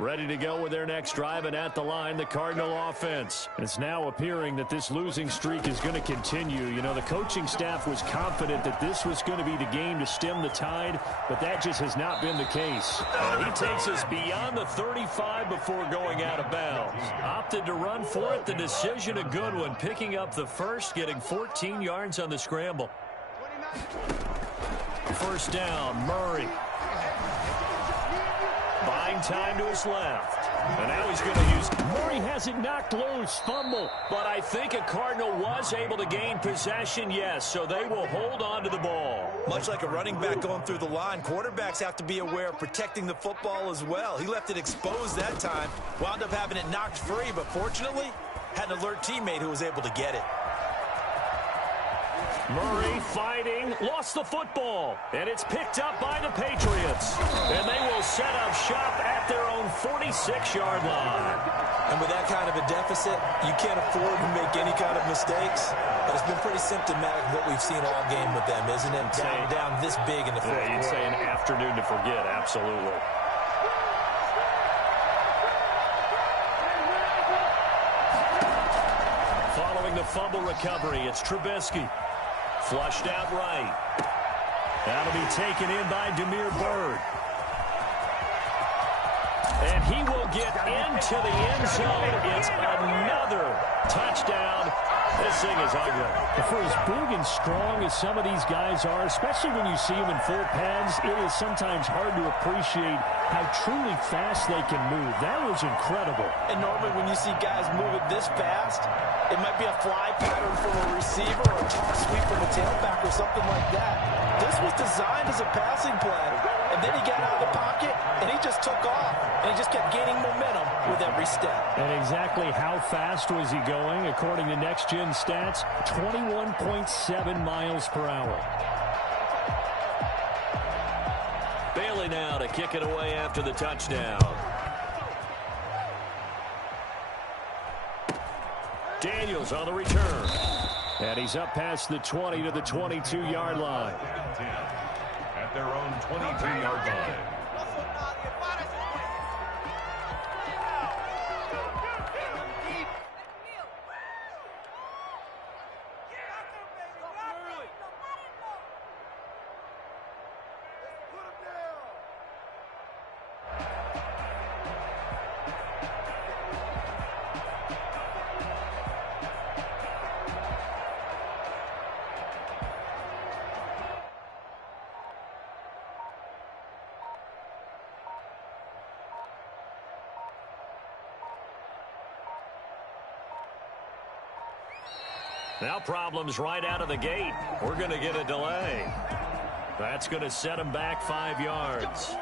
Ready to go with their next drive, and at the line, the Cardinal offense. It's now appearing that this losing streak is going to continue. You know, the coaching staff was confident that this was going to be the game to stem the tide, but that just has not been the case. He takes us beyond the 35 before going out of bounds. Opted to run for it. The decision a good one, picking up the first, getting 14 yards on the scramble. First down, Murray. Buying time to his left. And now he's going to use... Murray has it knocked loose. Fumble. But I think a Cardinal was able to gain possession, yes. So they will hold on to the ball. Much like a running back going through the line, quarterbacks have to be aware of protecting the football as well. He left it exposed that time. Wound up having it knocked free, but fortunately, had an alert teammate who was able to get it. Murray fighting, lost the football, and it's picked up by the Patriots. And they will set up shop at their own 46-yard line. And with that kind of a deficit, you can't afford to make any kind of mistakes. But it's been pretty symptomatic of what we've seen all game with them, isn't it? Down this big in the fourth quarter. You'd say an afternoon to forget, absolutely. Following the fumble recovery, it's Trubisky. Flushed out right. That'll be taken in by Damiere Byrd. And he will get into the end zone. It's another touchdown This thing is ugly. For as big and strong as some of these guys are, especially when you see them in full pads, it is sometimes hard to appreciate how truly fast they can move. That was incredible. And normally when you see guys moving this fast, it might be a fly pattern from a receiver or a toss sweep from a tailback or something like that. This was designed as a passing play. And then he got out of the pocket, and he just took off. And he just kept gaining momentum with every step. And exactly how fast was he going? According to Next Gen Stats, 21.7 miles per hour. Bailey now to kick it away after the touchdown. Daniels on the return. And he's up past the 20 to the 22-yard line. At their own 22-yard line. Now problems right out of the gate. We're going to get a delay. That's going to set him back 5 yards.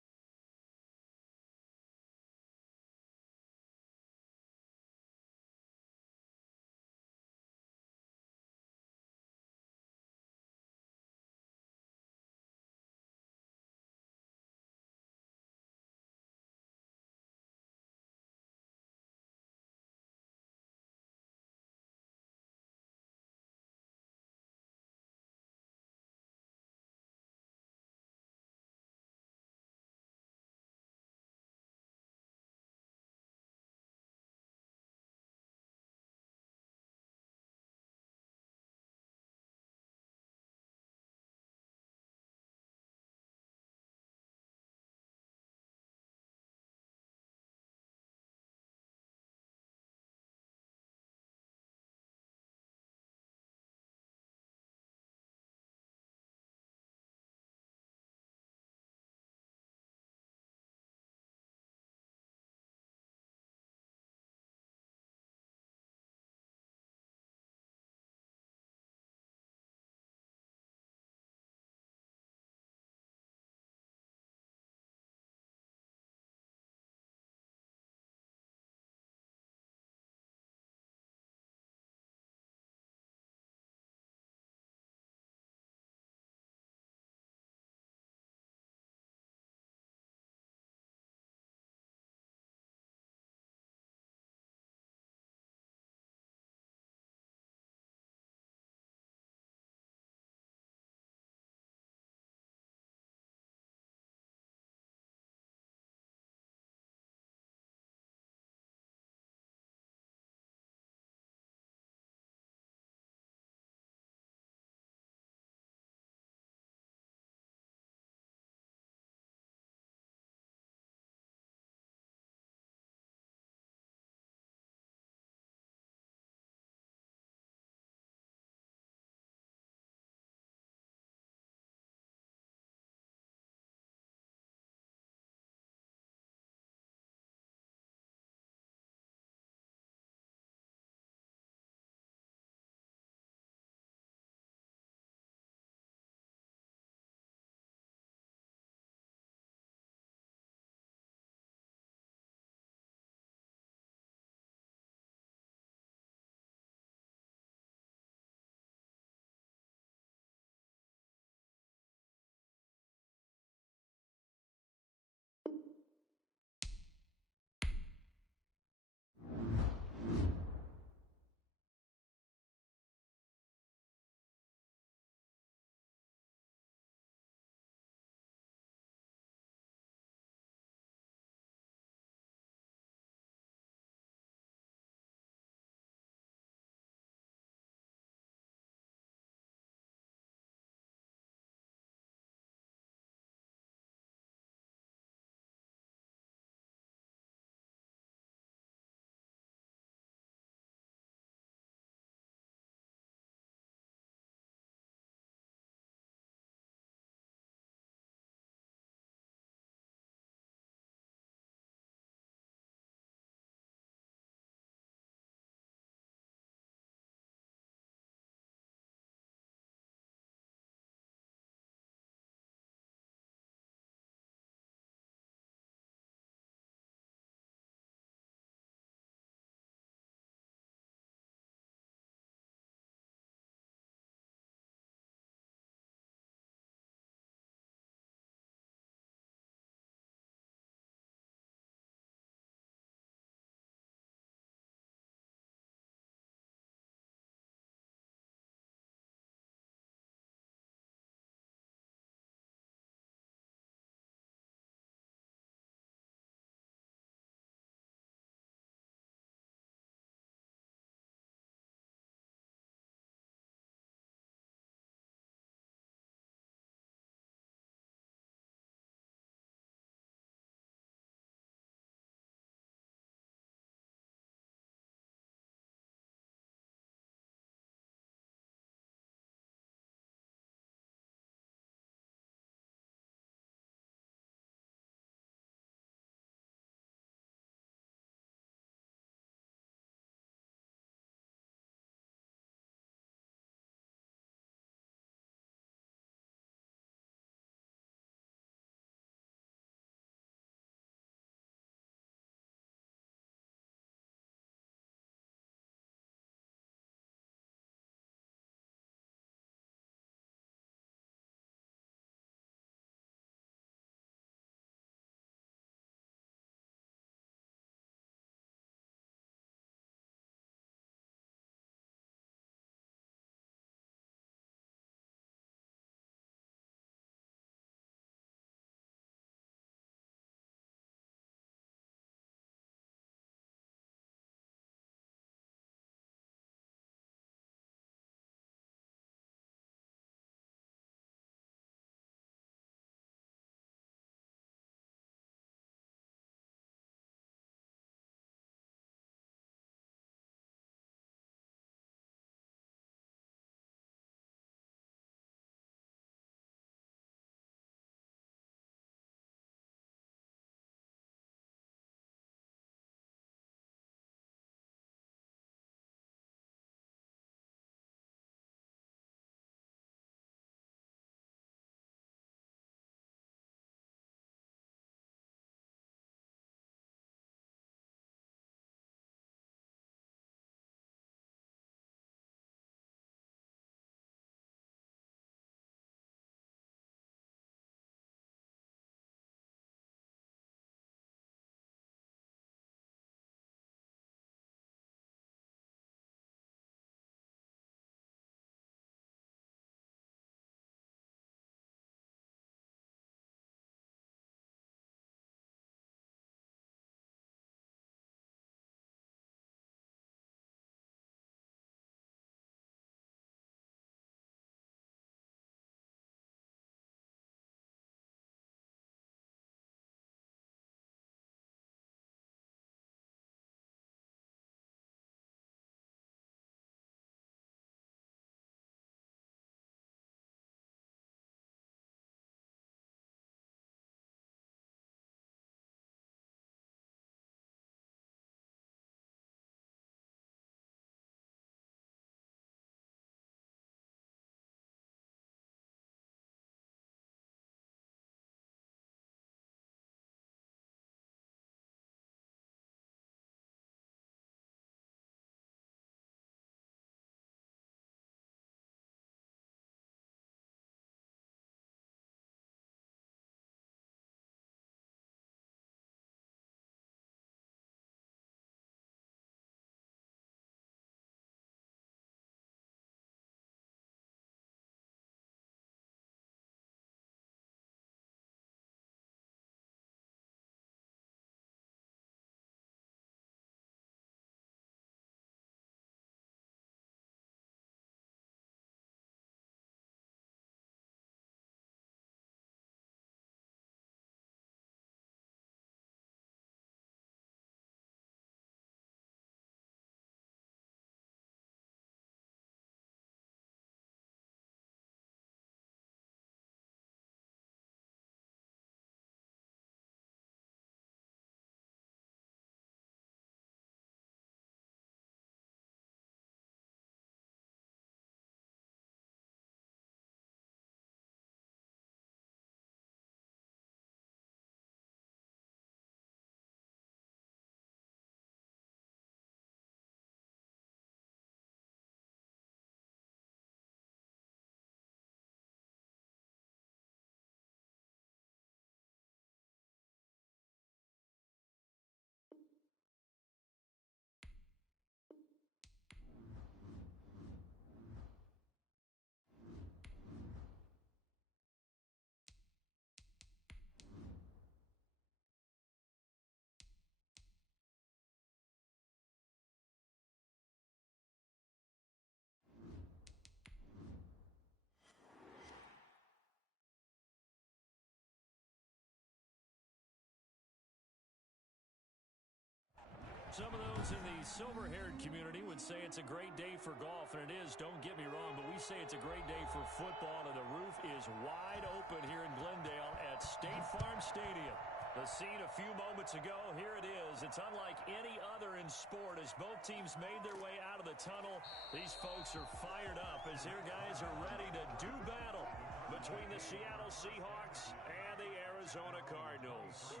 Some of those in the silver-haired community would say it's a great day for golf, and it is, don't get me wrong, but we say it's a great day for football, and the roof is wide open here in Glendale at State Farm Stadium. The scene a few moments ago, here it is. It's unlike any other in sport as both teams made their way out of the tunnel. These folks are fired up as their guys are ready to do battle between the Seattle Seahawks and the Arizona Cardinals.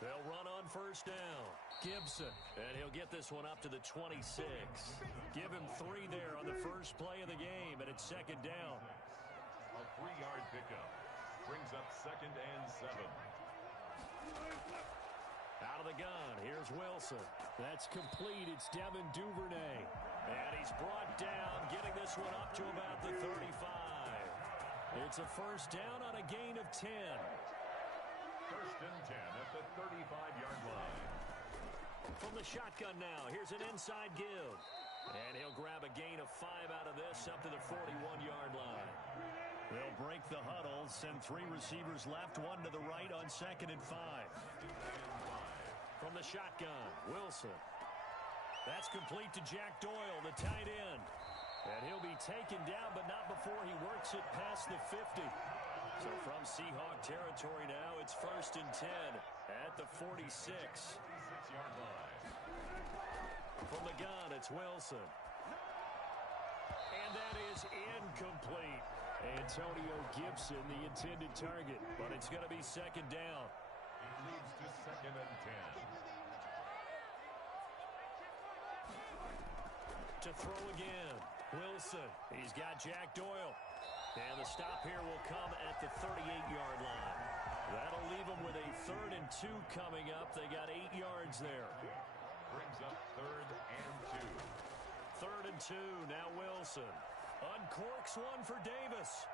They'll run on first down. Gibson, and he'll get this one up to the 26. Give him 3 there on the first play of the game, and it's second down. A 3-yard pickup brings up 2nd and 7. Out of the gun, here's Wilson. That's complete. It's Devin Duvernay. And he's brought down, getting this one up to about the 35. It's a first down on a gain of 10. First and 10 at the 35-yard line. From the shotgun now, here's an inside give. And he'll grab a gain of 5 out of this up to the 41-yard line. They'll break the huddle, send 3 receivers left, 1 to the right on 2nd and 5. From the shotgun, Wilson. That's complete to Jack Doyle, the tight end. And he'll be taken down, but not before he works it past the 50. So from Seahawk territory now, it's first and 10 at the 46. 46-yard line. From the gun, it's Wilson. And that is incomplete. Antonio Gibson, the intended target, but it's going to be second down. It leads to 2nd and 10. To throw again, Wilson. He's got Jack Doyle. And the stop here will come at the 38-yard line. That'll leave them with a 3rd and 2 coming up. They got 8 yards there. Brings up 3rd and 2. 3rd and 2, now Wilson. Uncorks one for Davis.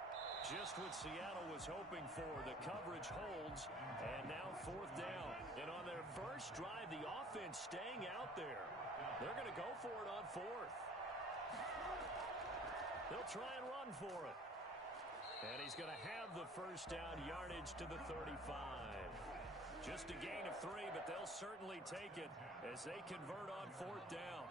Just what Seattle was hoping for. The coverage holds, and now 4th down. And on their first drive, the offense staying out there. They're going to go for it on 4th. They'll try and run for it. And he's going to have the first down, yardage to the 35. Just a gain of 3, but they'll certainly take it as they convert on 4th down.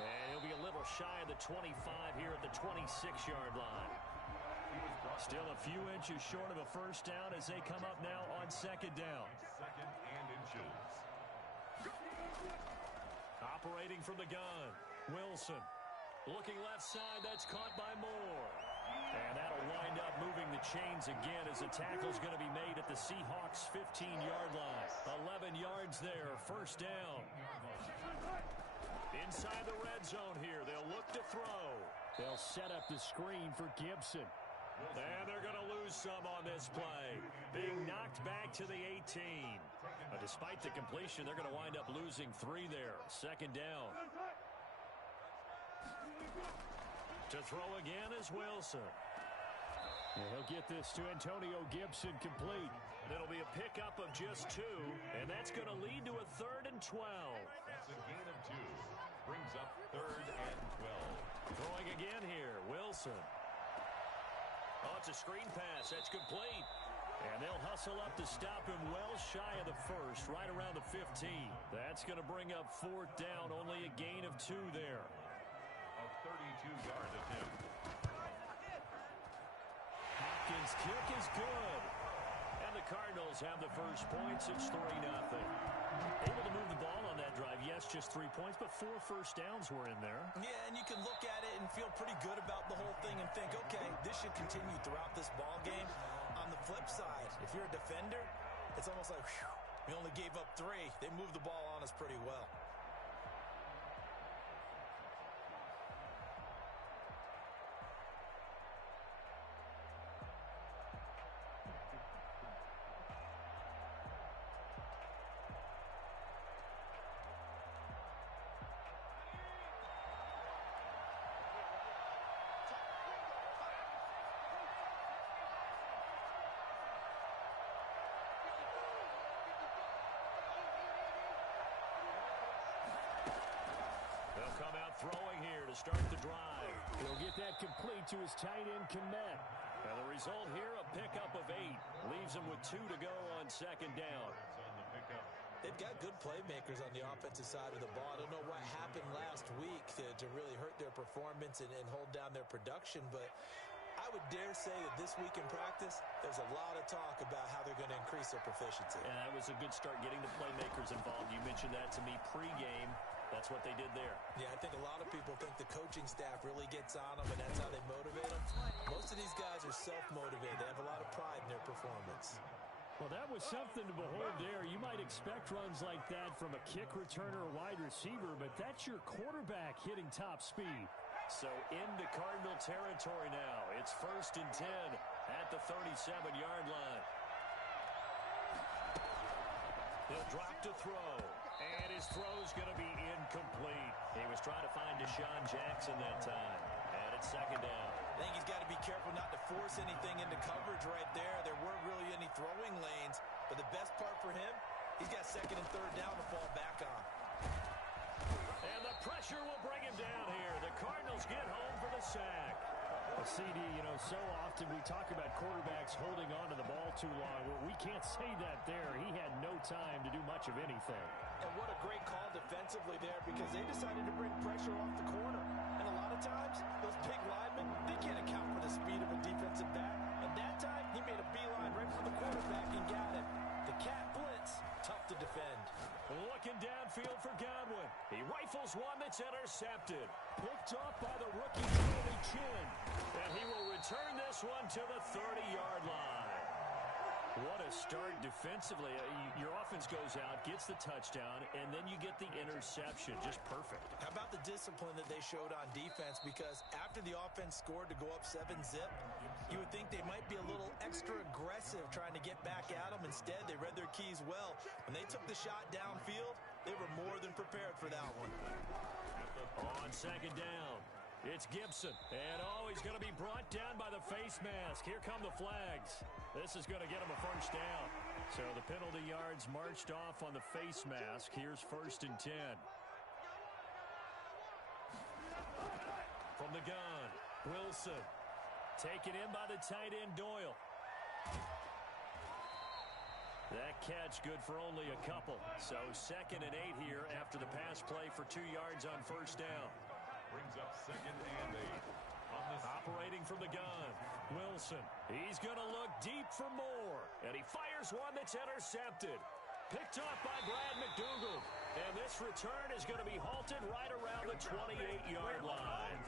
And he'll be a little shy of the 25 here at the 26-yard line. Still a few inches short of a first down as they come up now on 2nd down. 2nd and inches. Operating from the gun, Wilson. Looking left side, that's caught by Moore. And that'll wind up moving the chains again as the tackle's going to be made at the Seahawks' 15-yard line. 11 yards there, first down. Inside the red zone here, they'll look to throw. They'll set up the screen for Gibson. And they're going to lose some on this play. Being knocked back to the 18. Despite the completion, they're going to wind up losing 3 there. Second down. To throw again is Wilson. And he'll get this to Antonio Gibson complete. It'll be a pickup of just 2, and that's going to lead to a 3rd and 12. That's a gain of 2. Brings up 3rd and 12. Throwing again here, Wilson. Oh, it's a screen pass. That's complete. And they'll hustle up to stop him well shy of the 1st, right around the 15. That's going to bring up 4th down, only a gain of 2 there. A 32-yard attempt. Hopkins' kick is good. And the Cardinals have the first points. It's 3-0. Able to move the ball on that drive. Yes, just 3 points, but 4 first downs were in there. Yeah, and you can look at it and feel pretty good about the whole thing and think, okay, this should continue throughout this ball game. On the flip side, if you're a defender, it's almost like, whew, we only gave up 3. They moved the ball on us pretty well. Throwing here to start the drive. He'll get that complete to his tight end, Kmet. And the result here, a pickup of 8. Leaves him with 2 to go on second down. They've got good playmakers on the offensive side of the ball. I don't know what happened last week to really hurt their performance and hold down their production, but I would dare say that this week in practice, there's a lot of talk about how they're going to increase their proficiency. And that was a good start, getting the playmakers involved. You mentioned that to me pregame. That's what they did there. Yeah, I think a lot of people think the coaching staff really gets on them, and that's how they motivate them. Most of these guys are self-motivated. They have a lot of pride in their performance. Well, that was something to behold there. You might expect runs like that from a kick returner or wide receiver, but that's your quarterback hitting top speed. So into Cardinal territory now. It's 1st and 10 at the 37-yard line. He'll drop to throw. And his throw's going to be incomplete. He was trying to find Deshaun Jackson that time. And it's 2nd down. I think he's got to be careful not to force anything into coverage right there. There weren't really any throwing lanes. But the best part for him, he's got 2nd and 3rd down to fall back on. And the pressure will bring him down here. The Cardinals get home for the sack. Well, CD, you know, so often we talk about quarterbacks holding on to the ball too long. Well, we can't say that there. He had no time to do much of anything. And what a great call defensively there, because they decided to bring pressure off the corner. And a lot of times, those big linemen, they can't account for the speed of a defensive back. And that time, he made a beeline right for the quarterback and got him. The cat blitz, tough to defend. Looking downfield for Godwin. He rifles one that's intercepted. Picked off by the rookie, Charlie Chin. And he will return this one to the 30-yard line. What a start defensively. Your offense goes out, gets the touchdown, and then you get the interception. Just perfect. How about the discipline that they showed on defense? Because after the offense scored to go up 7-zip, you would think they might be a little extra aggressive trying to get back at them. Instead, they read their keys well. When they took the shot downfield, they were more than prepared for that one. On 2nd down, it's Gibson. And, he's going to be brought down by the face mask. Here come the flags. This is going to get him a 1st down. So the penalty yards marched off on the face mask. Here's 1st and 10. From the gun, Wilson. Taken in by the tight end, Doyle. That catch good for only a couple. So 2nd and 8 here after the pass play for 2 yards on 1st down. Brings up 2nd and 8. Operating from the gun, Wilson. He's going to look deep for more. And he fires one that's intercepted. Picked off by Brad McDougald. And this return is going to be halted right around the 28-yard line.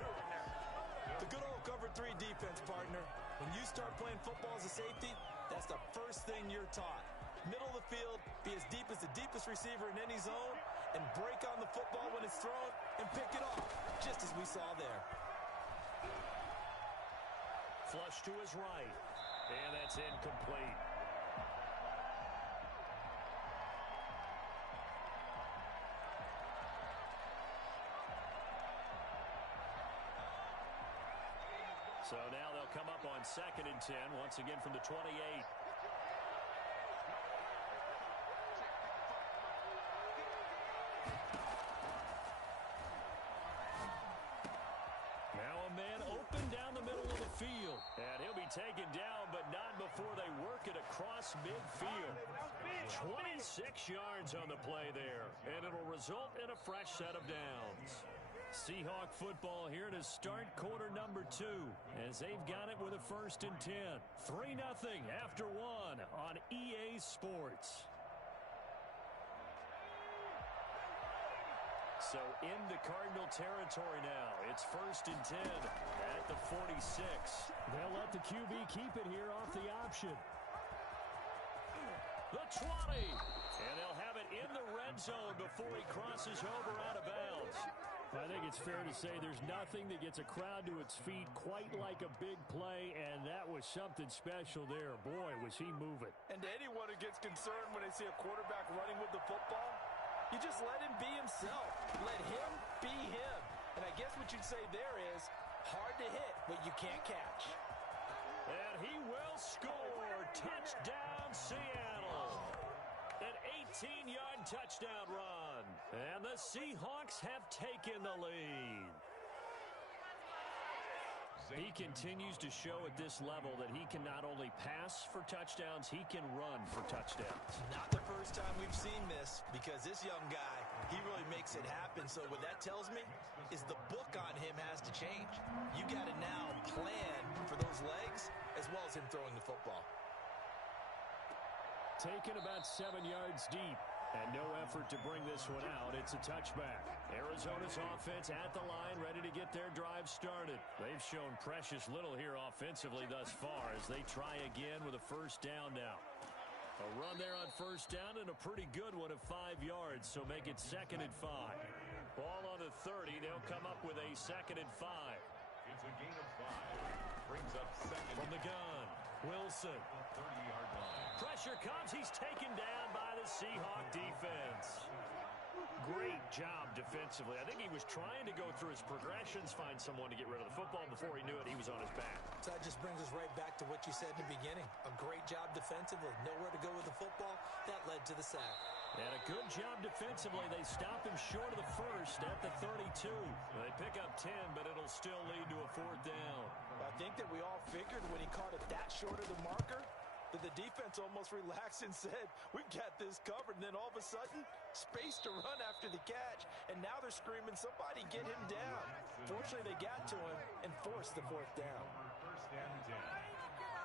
The good old cover 3 defense, partner. When you start playing football as a safety, that's the first thing you're taught. Middle of the field, be as deep as the deepest receiver in any zone, and break on the football when it's thrown and pick it off, just as we saw there. Flush to his right. And that's incomplete. So now they'll come up on 2nd and 10, once again from the 28. Now a man open down the middle of the field. And he'll be taken down, but not before they work it across midfield. 26 yards on the play there. And it'll result in a fresh set of downs. Seahawk football here to start quarter number 2 as they've got it with a 1st and 10. 3-0 after 1 on EA Sports. So into Cardinal territory now. It's 1st and 10 at the 46. They'll let the QB keep it here off the option. The 20. And they'll have it in the red zone before he crosses over out of bounds. I think it's fair to say there's nothing that gets a crowd to its feet quite like a big play, and that was something special there. Boy, was he moving. And to anyone who gets concerned when they see a quarterback running with the football, you just let him be himself. Let him be him. And I guess what you'd say there is hard to hit, but you can't catch. And he will score. Touchdown, Seattle. An 18-yard touchdown run. And the Seahawks have taken the lead. St. He continues to show at this level that he can not only pass for touchdowns, he can run for touchdowns. Not the first time we've seen this, because this young guy, he really makes it happen. So what that tells me is the book on him has to change. You got to now plan for those legs as well as him throwing the football. Taken about 7 yards deep. And no effort to bring this one out. It's a touchback. Arizona's offense at the line, ready to get their drive started. They've shown precious little here offensively thus far as they try again with a first down now. A run there on first down and a pretty good one of 5 yards, so make it 2nd and 5. Ball on the 30. They'll come up with a 2nd and 5. It's a gain of 5. Brings up 2nd. From the gun, Wilson. 30-yard line. Pressure comes. He's taken down by the Seahawk defense. Great job defensively. I think he was trying to go through his progressions, find someone to get rid of the football. Before he knew it, he was on his back. So that just brings us right back to what you said in the beginning. A great job defensively. Nowhere to go with the football. That led to the sack. And a good job defensively. They stop him short of the first at the 32. They pick up 10, but it'll still lead to a 4th down. I think that we all figured when he caught it that short of the marker that the defense almost relaxed and said, we've got this covered. And then all of a sudden, space to run after the catch. And now they're screaming, somebody get him down. Fortunately, they got to him and forced the 4th down. 1st and 10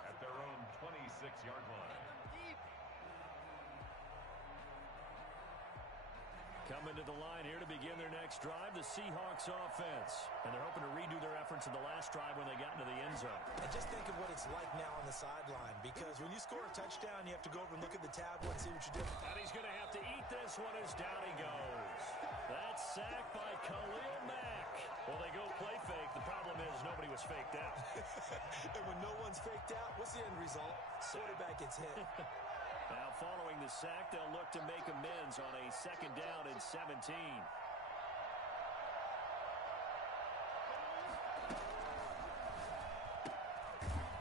at their own 26-yard line. Coming to the line here to begin their next drive, the Seahawks offense. And they're hoping to redo their efforts in the last drive when they got into the end zone. And just think of what it's like now on the sideline, because when you score a touchdown, you have to go over and look at the tablet and see what you're doing. And he's going to have to eat this one as down he goes. That's sacked by Khalil Mack. Well, they go play fake. The problem is nobody was faked out. And when no one's faked out, what's the end result? Quarterback gets hit. Now, following the sack, they'll look to make amends on a 2nd down and 17.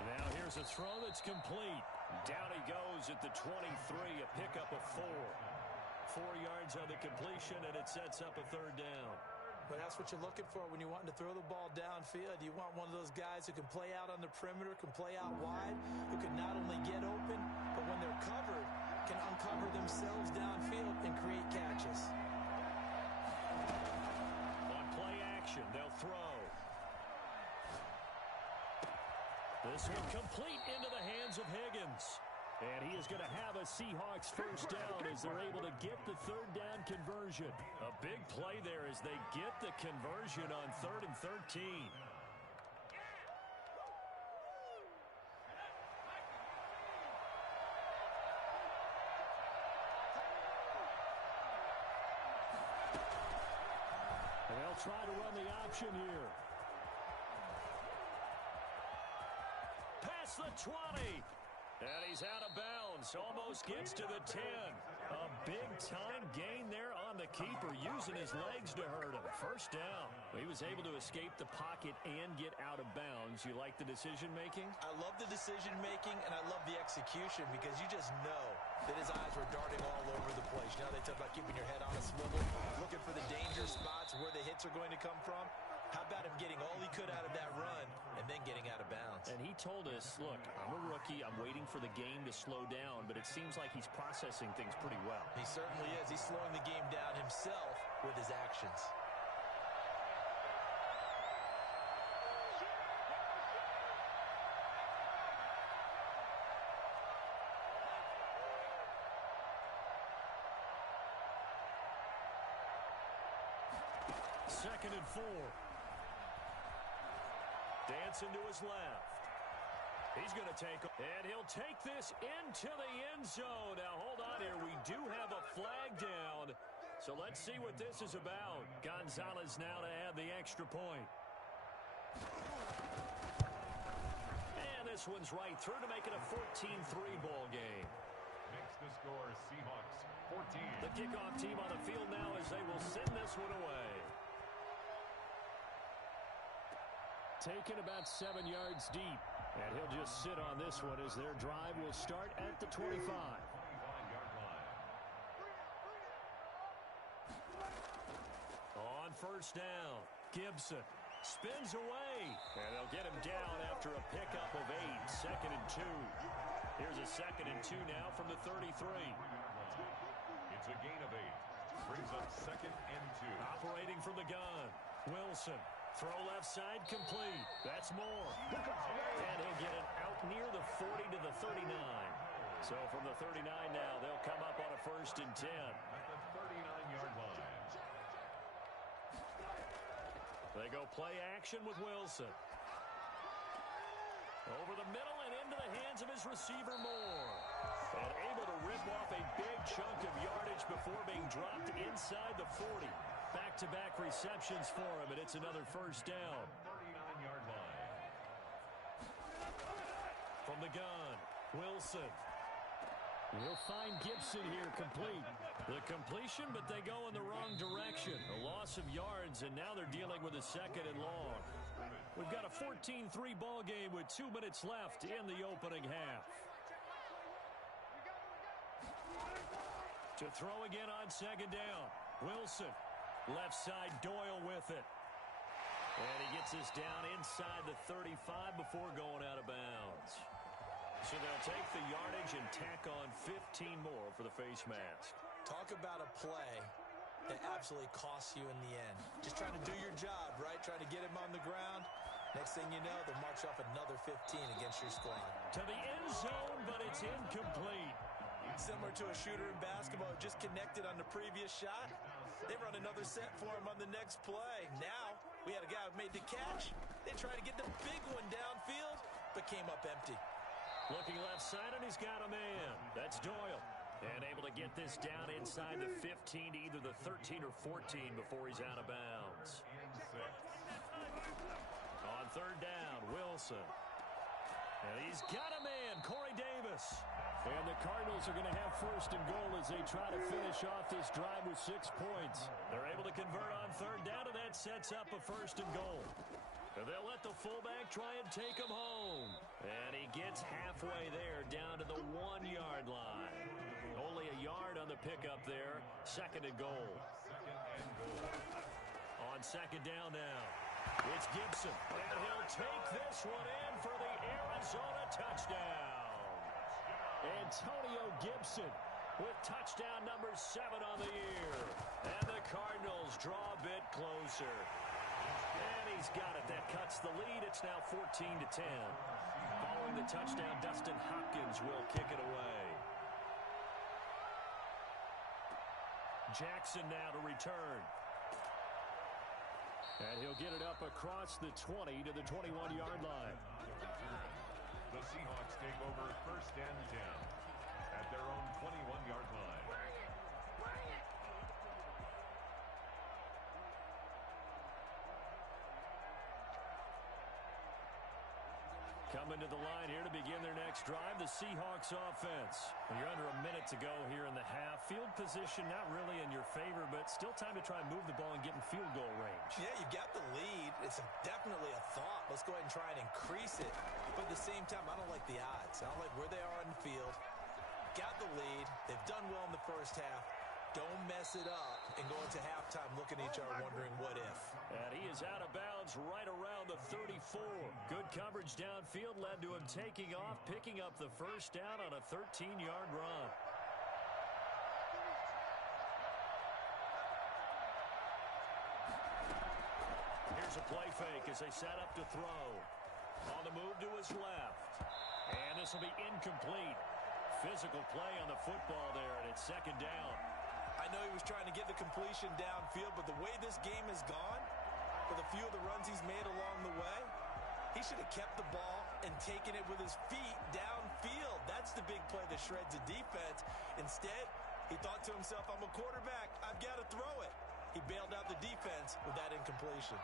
Now, here's a throw that's complete. Down he goes at the 23, a pickup of 4. 4 yards on the completion, and it sets up a 3rd down. But that's what you're looking for when you're wanting to throw the ball downfield. You want one of those guys who can play out on the perimeter, can play out wide, who can not only get open, but when they're covered, can uncover themselves downfield and create catches. On play action, they'll throw. This one complete into the hands of Higgins. And he is going to have a Seahawks first down as they're able to get the 3rd down conversion. A big play there as they get the conversion on 3rd and 13. And they'll try to run the option here. Past the 20. And he's out of bounds. Almost gets to the 10. A big-time gain there on the keeper, using his legs to hurt him. First down. He was able to escape the pocket and get out of bounds. You like the decision-making? I love the decision-making, and I love the execution, because you just know that his eyes were darting all over the place. You know, they talk about keeping your head on a swivel, looking for the danger spots, where the hits are going to come from. How about him getting all he could out of that run and then getting out of bounds? And he told us, look, I'm a rookie. I'm waiting for the game to slow down, but it seems like he's processing things pretty well. He certainly is. He's slowing the game down himself with his actions. Second and 4. Dancing to his left. He's going to take, and he'll take this into the end zone. Now, hold on here. We do have a flag down. So let's see what this is about. Gonzalez now to add the extra point. And this one's right through to make it a 14-3 ball game. Makes the score Seahawks 14. The kickoff team on the field now as they will send this one away. Taken about 7 yards deep. And he'll just sit on this one as their drive will start at the 25. 25-yard line. On first down, Gibson spins away. And they'll get him down after a pickup of 8, 2nd and 2. Here's a 2nd and 2 now from the 33. It's a gain of 8. Brings up 2nd and 2. Operating from the gun. Wilson. Throw left side complete. That's Moore. And he'll get it out near the 40 to the 39. So from the 39 now, they'll come up on a 1st and 10. At the 39-yard line. They go play action with Wilson. Over the middle and into the hands of his receiver, Moore. And able to rip off a big chunk of yardage before being dropped inside the 40. Back-to-back receptions for him, and it's another 1st down. 39-yard line. From the gun, Wilson. We'll find Gibson here complete. The completion, but they go in the wrong direction. A loss of yards, and now they're dealing with a 2nd and long. We've got a 14-3 ball game with 2 minutes left in the opening half. To throw again on 2nd down. Wilson. Left side, Doyle with it. And he gets us down inside the 35 before going out of bounds. So they'll take the yardage and tack on 15 more for the face mask. Talk about a play that absolutely costs you in the end. Just trying to do your job, right? Trying to get him on the ground. Next thing you know, they'll march off another 15 against your squad. To the end zone, but it's incomplete. Similar to a shooter in basketball who just connected on the previous shot. They run another set for him on the next play. Now, we had a guy who made the catch. They tried to get the big one downfield, but came up empty. Looking left side, and he's got a man. That's Doyle. And able to get this down inside the 15 to either the 13 or 14 before he's out of bounds. On 3rd down, Wilson. And he's got a man, Corey Davis. And the Cardinals are going to have 1st and goal as they try to finish off this drive with 6 points. They're able to convert on 3rd down, and that sets up a 1st and goal. And they'll let the fullback try and take him home. And he gets halfway there down to the 1-yard line. Only a yard on the pickup there. 2nd and goal. On 2nd down now. It's Gibson. And he'll take this one in for the Arizona touchdown. Antonio Gibson with touchdown number 7 on the year. And the Cardinals draw a bit closer. And he's got it. That cuts the lead. It's now 14-10. Following the touchdown, Dustin Hopkins will kick it away. Jackson now to return. And he'll get it up across the 20 to the 21-yard line. The Seahawks take over 1st and 10 at their own 21-yard line. Coming to the line here to begin their next drive, the Seahawks offense. And you're under a minute to go here in the half. Field position not really in your favor, but still time to try and move the ball and get in field goal range. Yeah, you got the lead. It's definitely a thought. Let's go ahead and try and increase it. But at the same time, I don't like the odds. I don't like where they are on the field. Got the lead. They've done well in the first half. Don't mess it up and go into halftime looking at each other wondering what if. And he is out of bounds right around the 34. Good coverage downfield led to him taking off, picking up the 1st down on a 13-yard run. Here's a play fake as they set up to throw. On the move to his left. And this will be incomplete. Physical play on the football there, and it's 2nd down. I know he was trying to get the completion downfield, but the way this game has gone, with a few of the runs he's made along the way, he should have kept the ball and taken it with his feet downfield. That's the big play that shreds a defense. Instead, he thought to himself, I'm a quarterback. I've got to throw it. He bailed out the defense with that incompletion.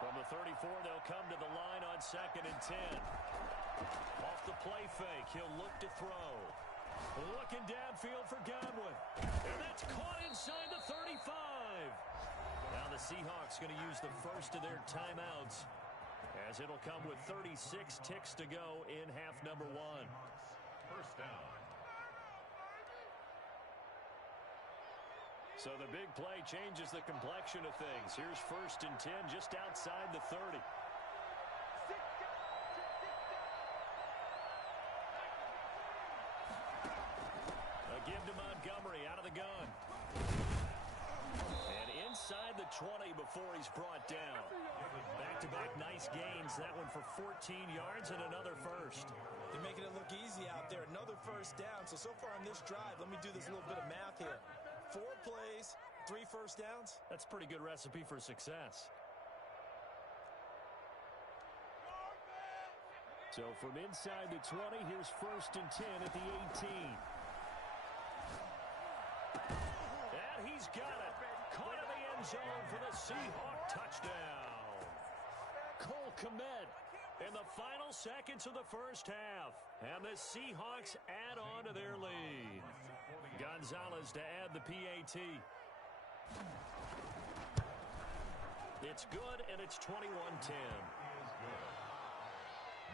From the 34, they'll come to the line on 2nd and 10. Off the play fake, he'll look to throw. Looking downfield for Godwin. And that's caught inside the 35. Now the Seahawks going to use the first of their timeouts, as it'll come with 36 ticks to go in half number 1. 1st down. So the big play changes the complexion of things. Here's 1st and 10 just outside the 30. inside the 20 before he's brought down. Back-to-back nice gains. That one for 14 yards and another first. They're making it look easy out there. Another first down. So far on this drive, let me do this little bit of math here. 4 plays, 3 first downs. That's a pretty good recipe for success. So from inside the 20, here's 1st and 10 at the 18. And he's got it. Caught in the end zone for the Seahawk touchdown. Cole Kmet in the final seconds of the first half. And the Seahawks add on to their lead. Gonzalez to add the PAT. It's good, and it's 21-10.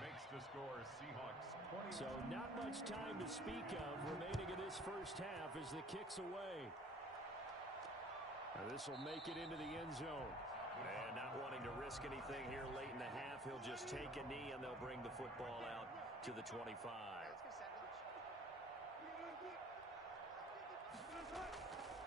Makes the score Seahawks 20. So not much time to speak of remaining in this first half as the kick's away. Now this will make it into the end zone. And not wanting to risk anything here late in the half, he'll just take a knee and they'll bring the football out to the 25.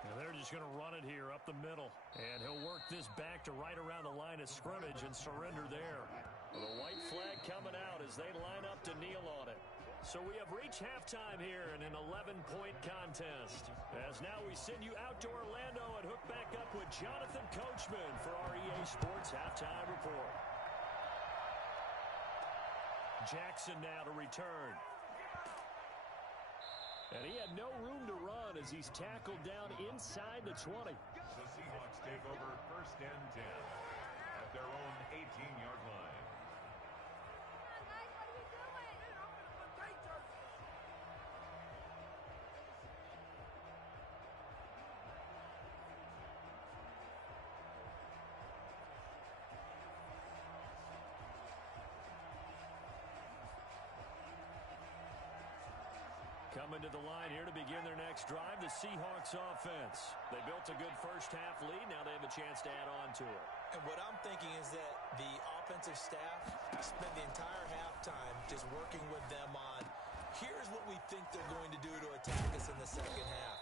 And they're just going to run it here up the middle. And he'll work this back to right around the line of scrimmage and surrender there. Well, the white flag coming out as they line up to kneel on it. So we have reached halftime here in an 11-point contest. As now we send you out to Orlando and hook back up with Jonathan Coachman for our EA Sports Halftime Report. Jackson now to return. And he had no room to run as he's tackled down inside the 20. The Seahawks take over 1st and 10 at their own 18-yard line. Coming to the line here to begin their next drive, the Seahawks offense. They built a good first half lead. Now they have a chance to add on to it. And what I'm thinking is that the offensive staff spent the entire halftime just working with them on, here's what we think they're going to do to attack us in the second half.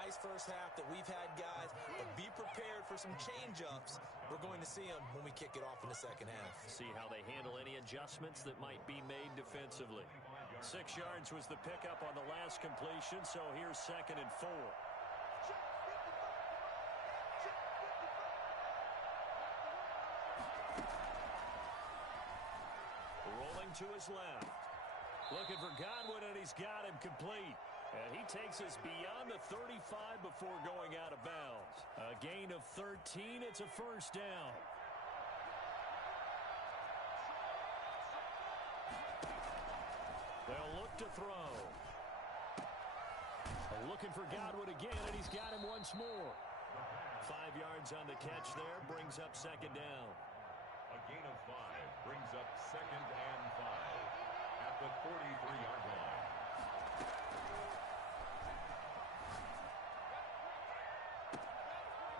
Nice first half that we've had, guys, but be prepared for some change-ups. We're going to see them when we kick it off in the second half. See how they handle any adjustments that might be made defensively. 6 yards was the pickup on the last completion, so here's 2nd and 4. Rolling to his left. Looking for Godwin, and he's got him complete. And he takes us beyond the 35 before going out of bounds. A gain of 13. It's a first down. They'll look to throw. Looking for Godwin again, and he's got him once more. 5 yards on the catch there, brings up 2nd down. A gain of 5 brings up 2nd and 5 at the 43-yard line.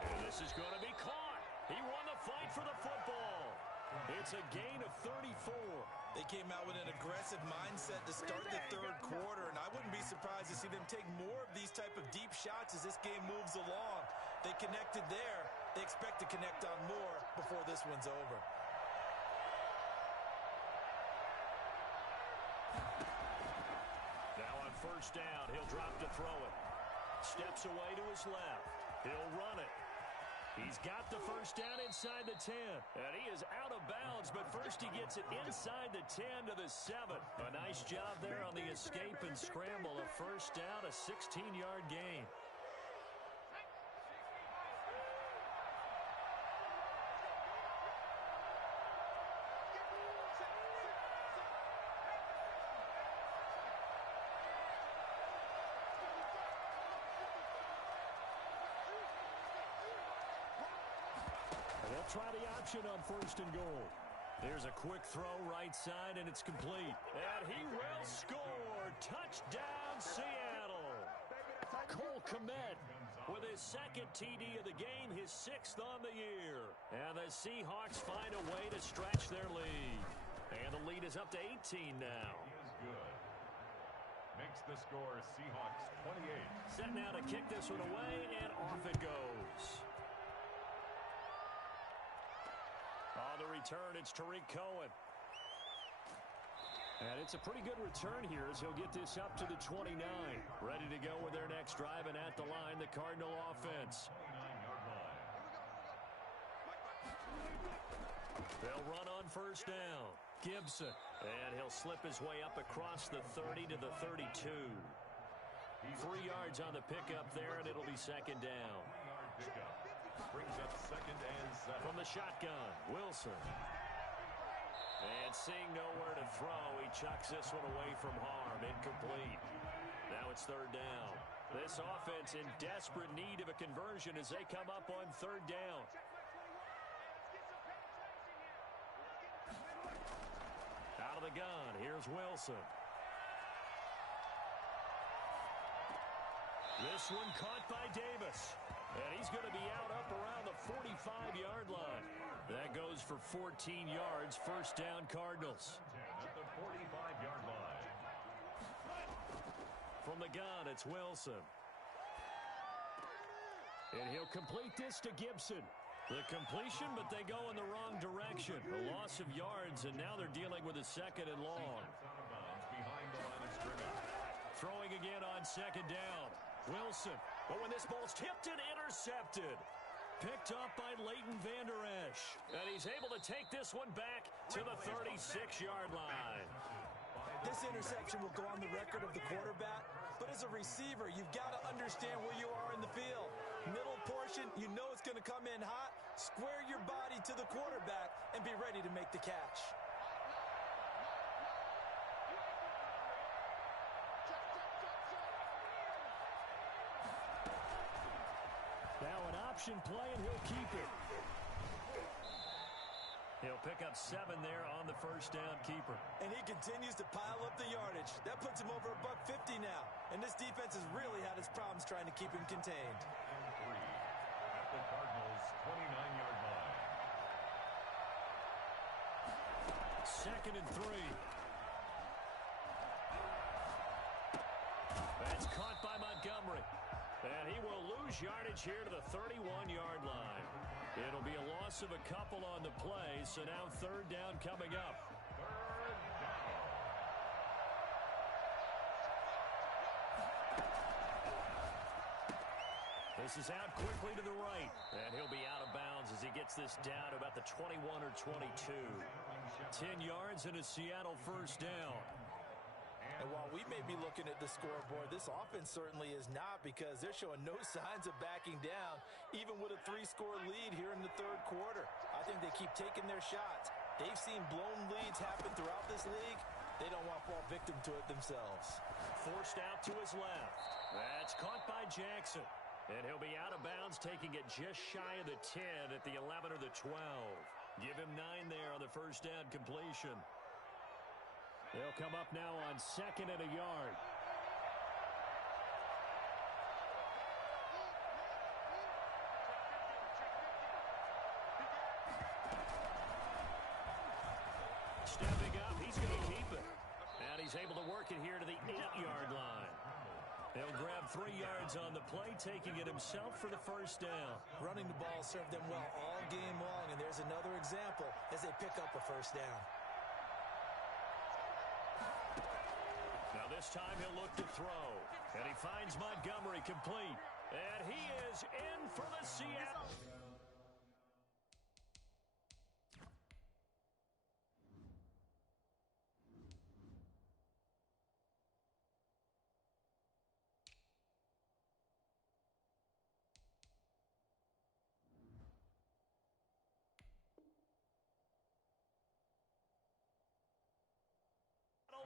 And this is going to be caught. He won the fight for the football. It's a gain of 34. They came out with an aggressive mindset to start the third quarter, and I wouldn't be surprised to see them take more of these type of deep shots as this game moves along. They connected there. They expect to connect on more before this one's over. Now on first down, he'll drop to throw it. Steps away to his left. He'll run it. He's got the first down inside the 10. And he is out of bounds, but first he gets it inside the 10 to the 7. A nice job there on the escape and scramble. A first down, a 16-yard gain. They'll try the option on 1st and goal. There's a quick throw right side, and it's complete. And he will score. Touchdown, Seattle. Cole Kmet with his 2nd TD of the game, his 6th on the year. And the Seahawks find a way to stretch their lead. And the lead is up to 18 now. He is good. Makes the score Seahawks 28. Set now to kick this one away, and off it goes. On the return, it's Tariq Cohen. And it's a pretty good return here as he'll get this up to the 29. Ready to go with their next drive, and at the line, the Cardinal offense. They'll run on first down. Gibson. And he'll slip his way up across the 30 to the 32. 3 yards on the pickup there, and it'll be second down. Brings up second and 7. From the shotgun, Wilson. And seeing nowhere to throw, he chucks this one away from harm. Incomplete. Now it's third down. This offense in desperate need of a conversion as they come up on third down. Out of the gun, here's Wilson. This one caught by Davis. And he's going to be out up around the 45-yard line. That goes for 14 yards. First down, Cardinals. At the 45-yard line. From the gun, it's Wilson. And he'll complete this to Gibson. The completion, but they go in the wrong direction. A loss of yards, and now they're dealing with a second and long. Behind the line of scrimmage. Throwing again on second down. Wilson. But when this ball's tipped and intercepted. Picked up by Leighton Vander Esch. And he's able to take this one back to the 36-yard line. This interception will go on the record of the quarterback, but as a receiver, you've got to understand where you are in the field. Middle portion, you know it's going to come in hot. Square your body to the quarterback and be ready to make the catch. Now an option play, and he'll keep it. He'll pick up 7 there on the first down, keeper. And he continues to pile up the yardage. That puts him over $150 now. And this defense has really had its problems trying to keep him contained. And 3 at the Cardinals' 29-yard line. Second and 3. That's caught by Montgomery. And he will lose yardage here to the 31-yard line. It'll be a loss of a couple on the play, so now third down coming up. Third down. This is out quickly to the right. And he'll be out of bounds as he gets this down to about the 21 or 22. 10 yards and a Seattle first down. And while we may be looking at the scoreboard, this offense certainly is not, because they're showing no signs of backing down, even with a 3-score lead here in the third quarter. I think they keep taking their shots. They've seen blown leads happen throughout this league. They don't want to fall victim to it themselves. Forced out to his left. That's caught by Jackson. And he'll be out of bounds, taking it just shy of the 10 at the 11 or the 12. Give him 9 there on the first down completion. They'll come up now on second and a yard. Stepping up, he's going to keep it. And he's able to work it here to the 8-yard line. They'll grab 3 yards on the play, taking it himself for the first down. Running the ball served them well all game long, and there's another example as they pick up a first down. Now this time he'll look to throw. And he finds Montgomery complete. And he is in for the Seattle.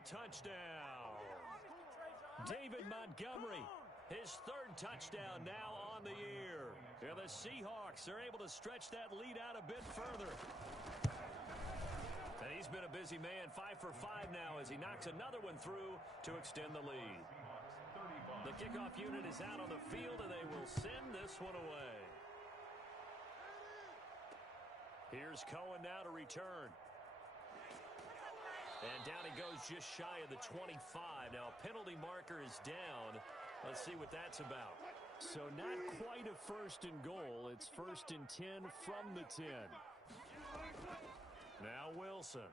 Touchdown. David Montgomery, his third touchdown now on the year. And the Seahawks are able to stretch that lead out a bit further. And he's been a busy man, 5 for 5 now as he knocks another one through to extend the lead. The kickoff unit is out on the field, and they will send this one away. Here's Cohen now to return. And down he goes just shy of the 25. Now a penalty marker is down. Let's see what that's about. So not quite a first and goal. It's first and 10 from the 10. Now Wilson.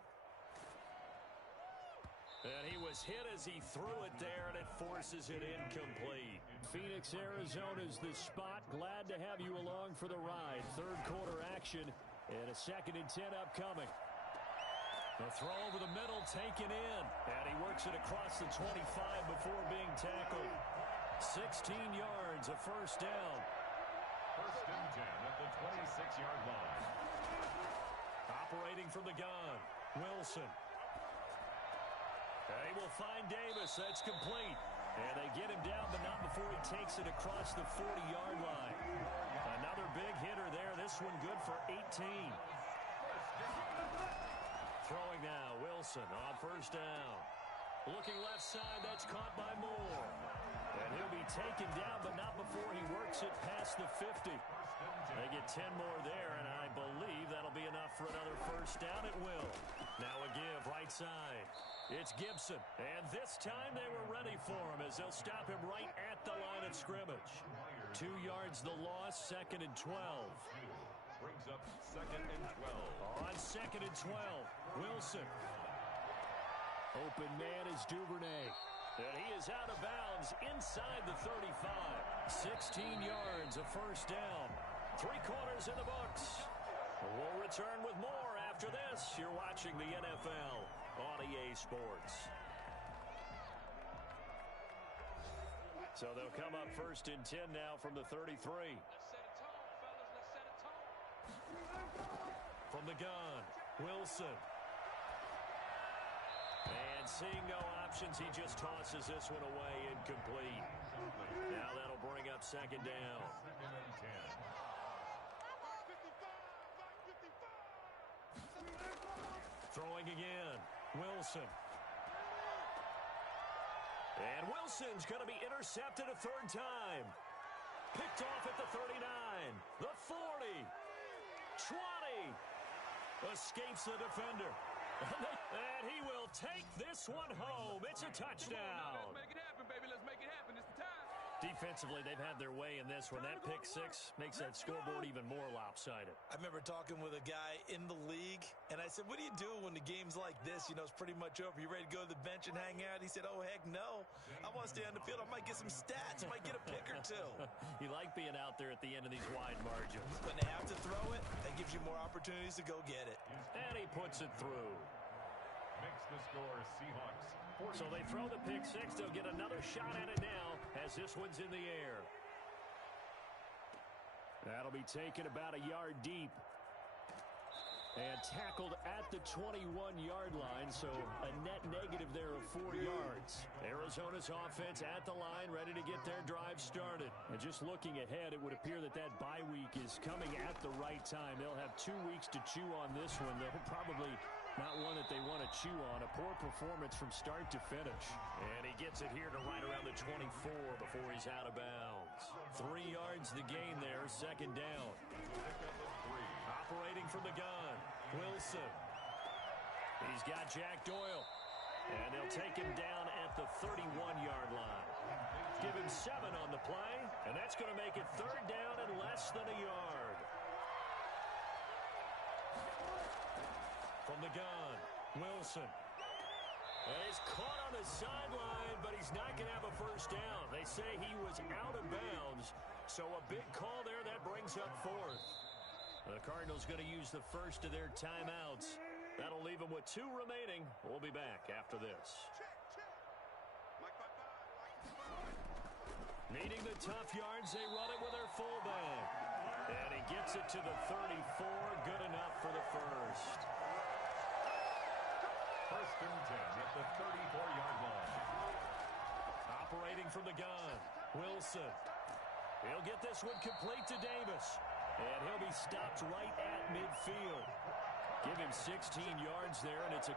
And he was hit as he threw it there, and it forces it incomplete. Phoenix, Arizona is the spot. Glad to have you along for the ride. Third quarter action and a 2nd and 10 upcoming. The throw over the middle taken in, and he works it across the 25 before being tackled. 16 yards, a first down. 1st and 10 at the 26-yard line. Operating from the gun, Wilson. And he will find Davis. That's complete. And they get him down, but not before he takes it across the 40-yard line. Another big hitter there. This one good for 18. Throwing now, Wilson on first down. Looking left side, that's caught by Moore. And he'll be taken down, but not before he works it past the 50. They get 10 more there, and I believe that'll be enough for another first down. It will. Now a give, right side. It's Gibson, and this time they were ready for him as they'll stop him right at the line of scrimmage. 2 yards the loss, 2nd and 12. Brings up 2nd and 12. On 2nd and 12, Wilson. Open man is Duvernay. And he is out of bounds inside the 35. 16 yards, a first down. 3 quarters in the books. We'll return with more after this. You're watching the NFL on EA Sports. So they'll come up 1st and 10 now from the 33. Let's set a tone, fellas. Let's set a tone. From the gun, Wilson. And seeing no options, he just tosses this one away, incomplete. Now that'll bring up 2nd down. 2nd and 10. Throwing again, Wilson. And Wilson's going to be intercepted a 3rd time. Picked off at the 39, the 40, 20. Escapes the defender. And he will take this one home. It's a touchdown. Let's make it happen, baby. Let's make it happen. It's the time. Defensively, they've had their way in this one. That pick 6 makes that scoreboard even more lopsided. I remember talking with a guy in the league, and I said, what do you do when the game's like this? You know, it's pretty much over. You ready to go to the bench and hang out? He said, oh, heck no. I want to stay on the field. I might get some stats. I might get a pick or 2. You like being out there at the end of these wide margins. When they have to throw it, that gives you more opportunities to go get it. And he puts it through. Makes the score Seahawks 40. So they throw the pick 6. They'll get another shot at it now as this one's in the air. That'll be taken about a yard deep. And tackled at the 21-yard line, so a net negative there of 4 yards. Arizona's offense at the line, ready to get their drive started. And just looking ahead, it would appear that that bye week is coming at the right time. They'll have 2 weeks to chew on this one. They'll probably not one that they want to chew on. A poor performance from start to finish. And he gets it here to right around the 24 before he's out of bounds. 3 yards the gain there, 2nd down. Operating from the gun, Wilson. He's got Jack Doyle. And they'll take him down at the 31-yard line. Give him 7 on the play, and that's going to make it 3rd down and less than a yard. From the gun, Wilson. And he's caught on the sideline, but he's not going to have a first down. They say he was out of bounds, so a big call there that brings up 4th. The Cardinals going to use the first of their timeouts. That'll leave them with 2 remaining. We'll be back after this. Needing the tough yards, they run it with their fullback. And he gets it to the 34. Good enough for the first. 1st and 10 at the 34-yard line. Operating from the gun, Wilson. He'll get this one complete to Davis. And he'll be stopped right at midfield. Give him 16 yards there, and it's a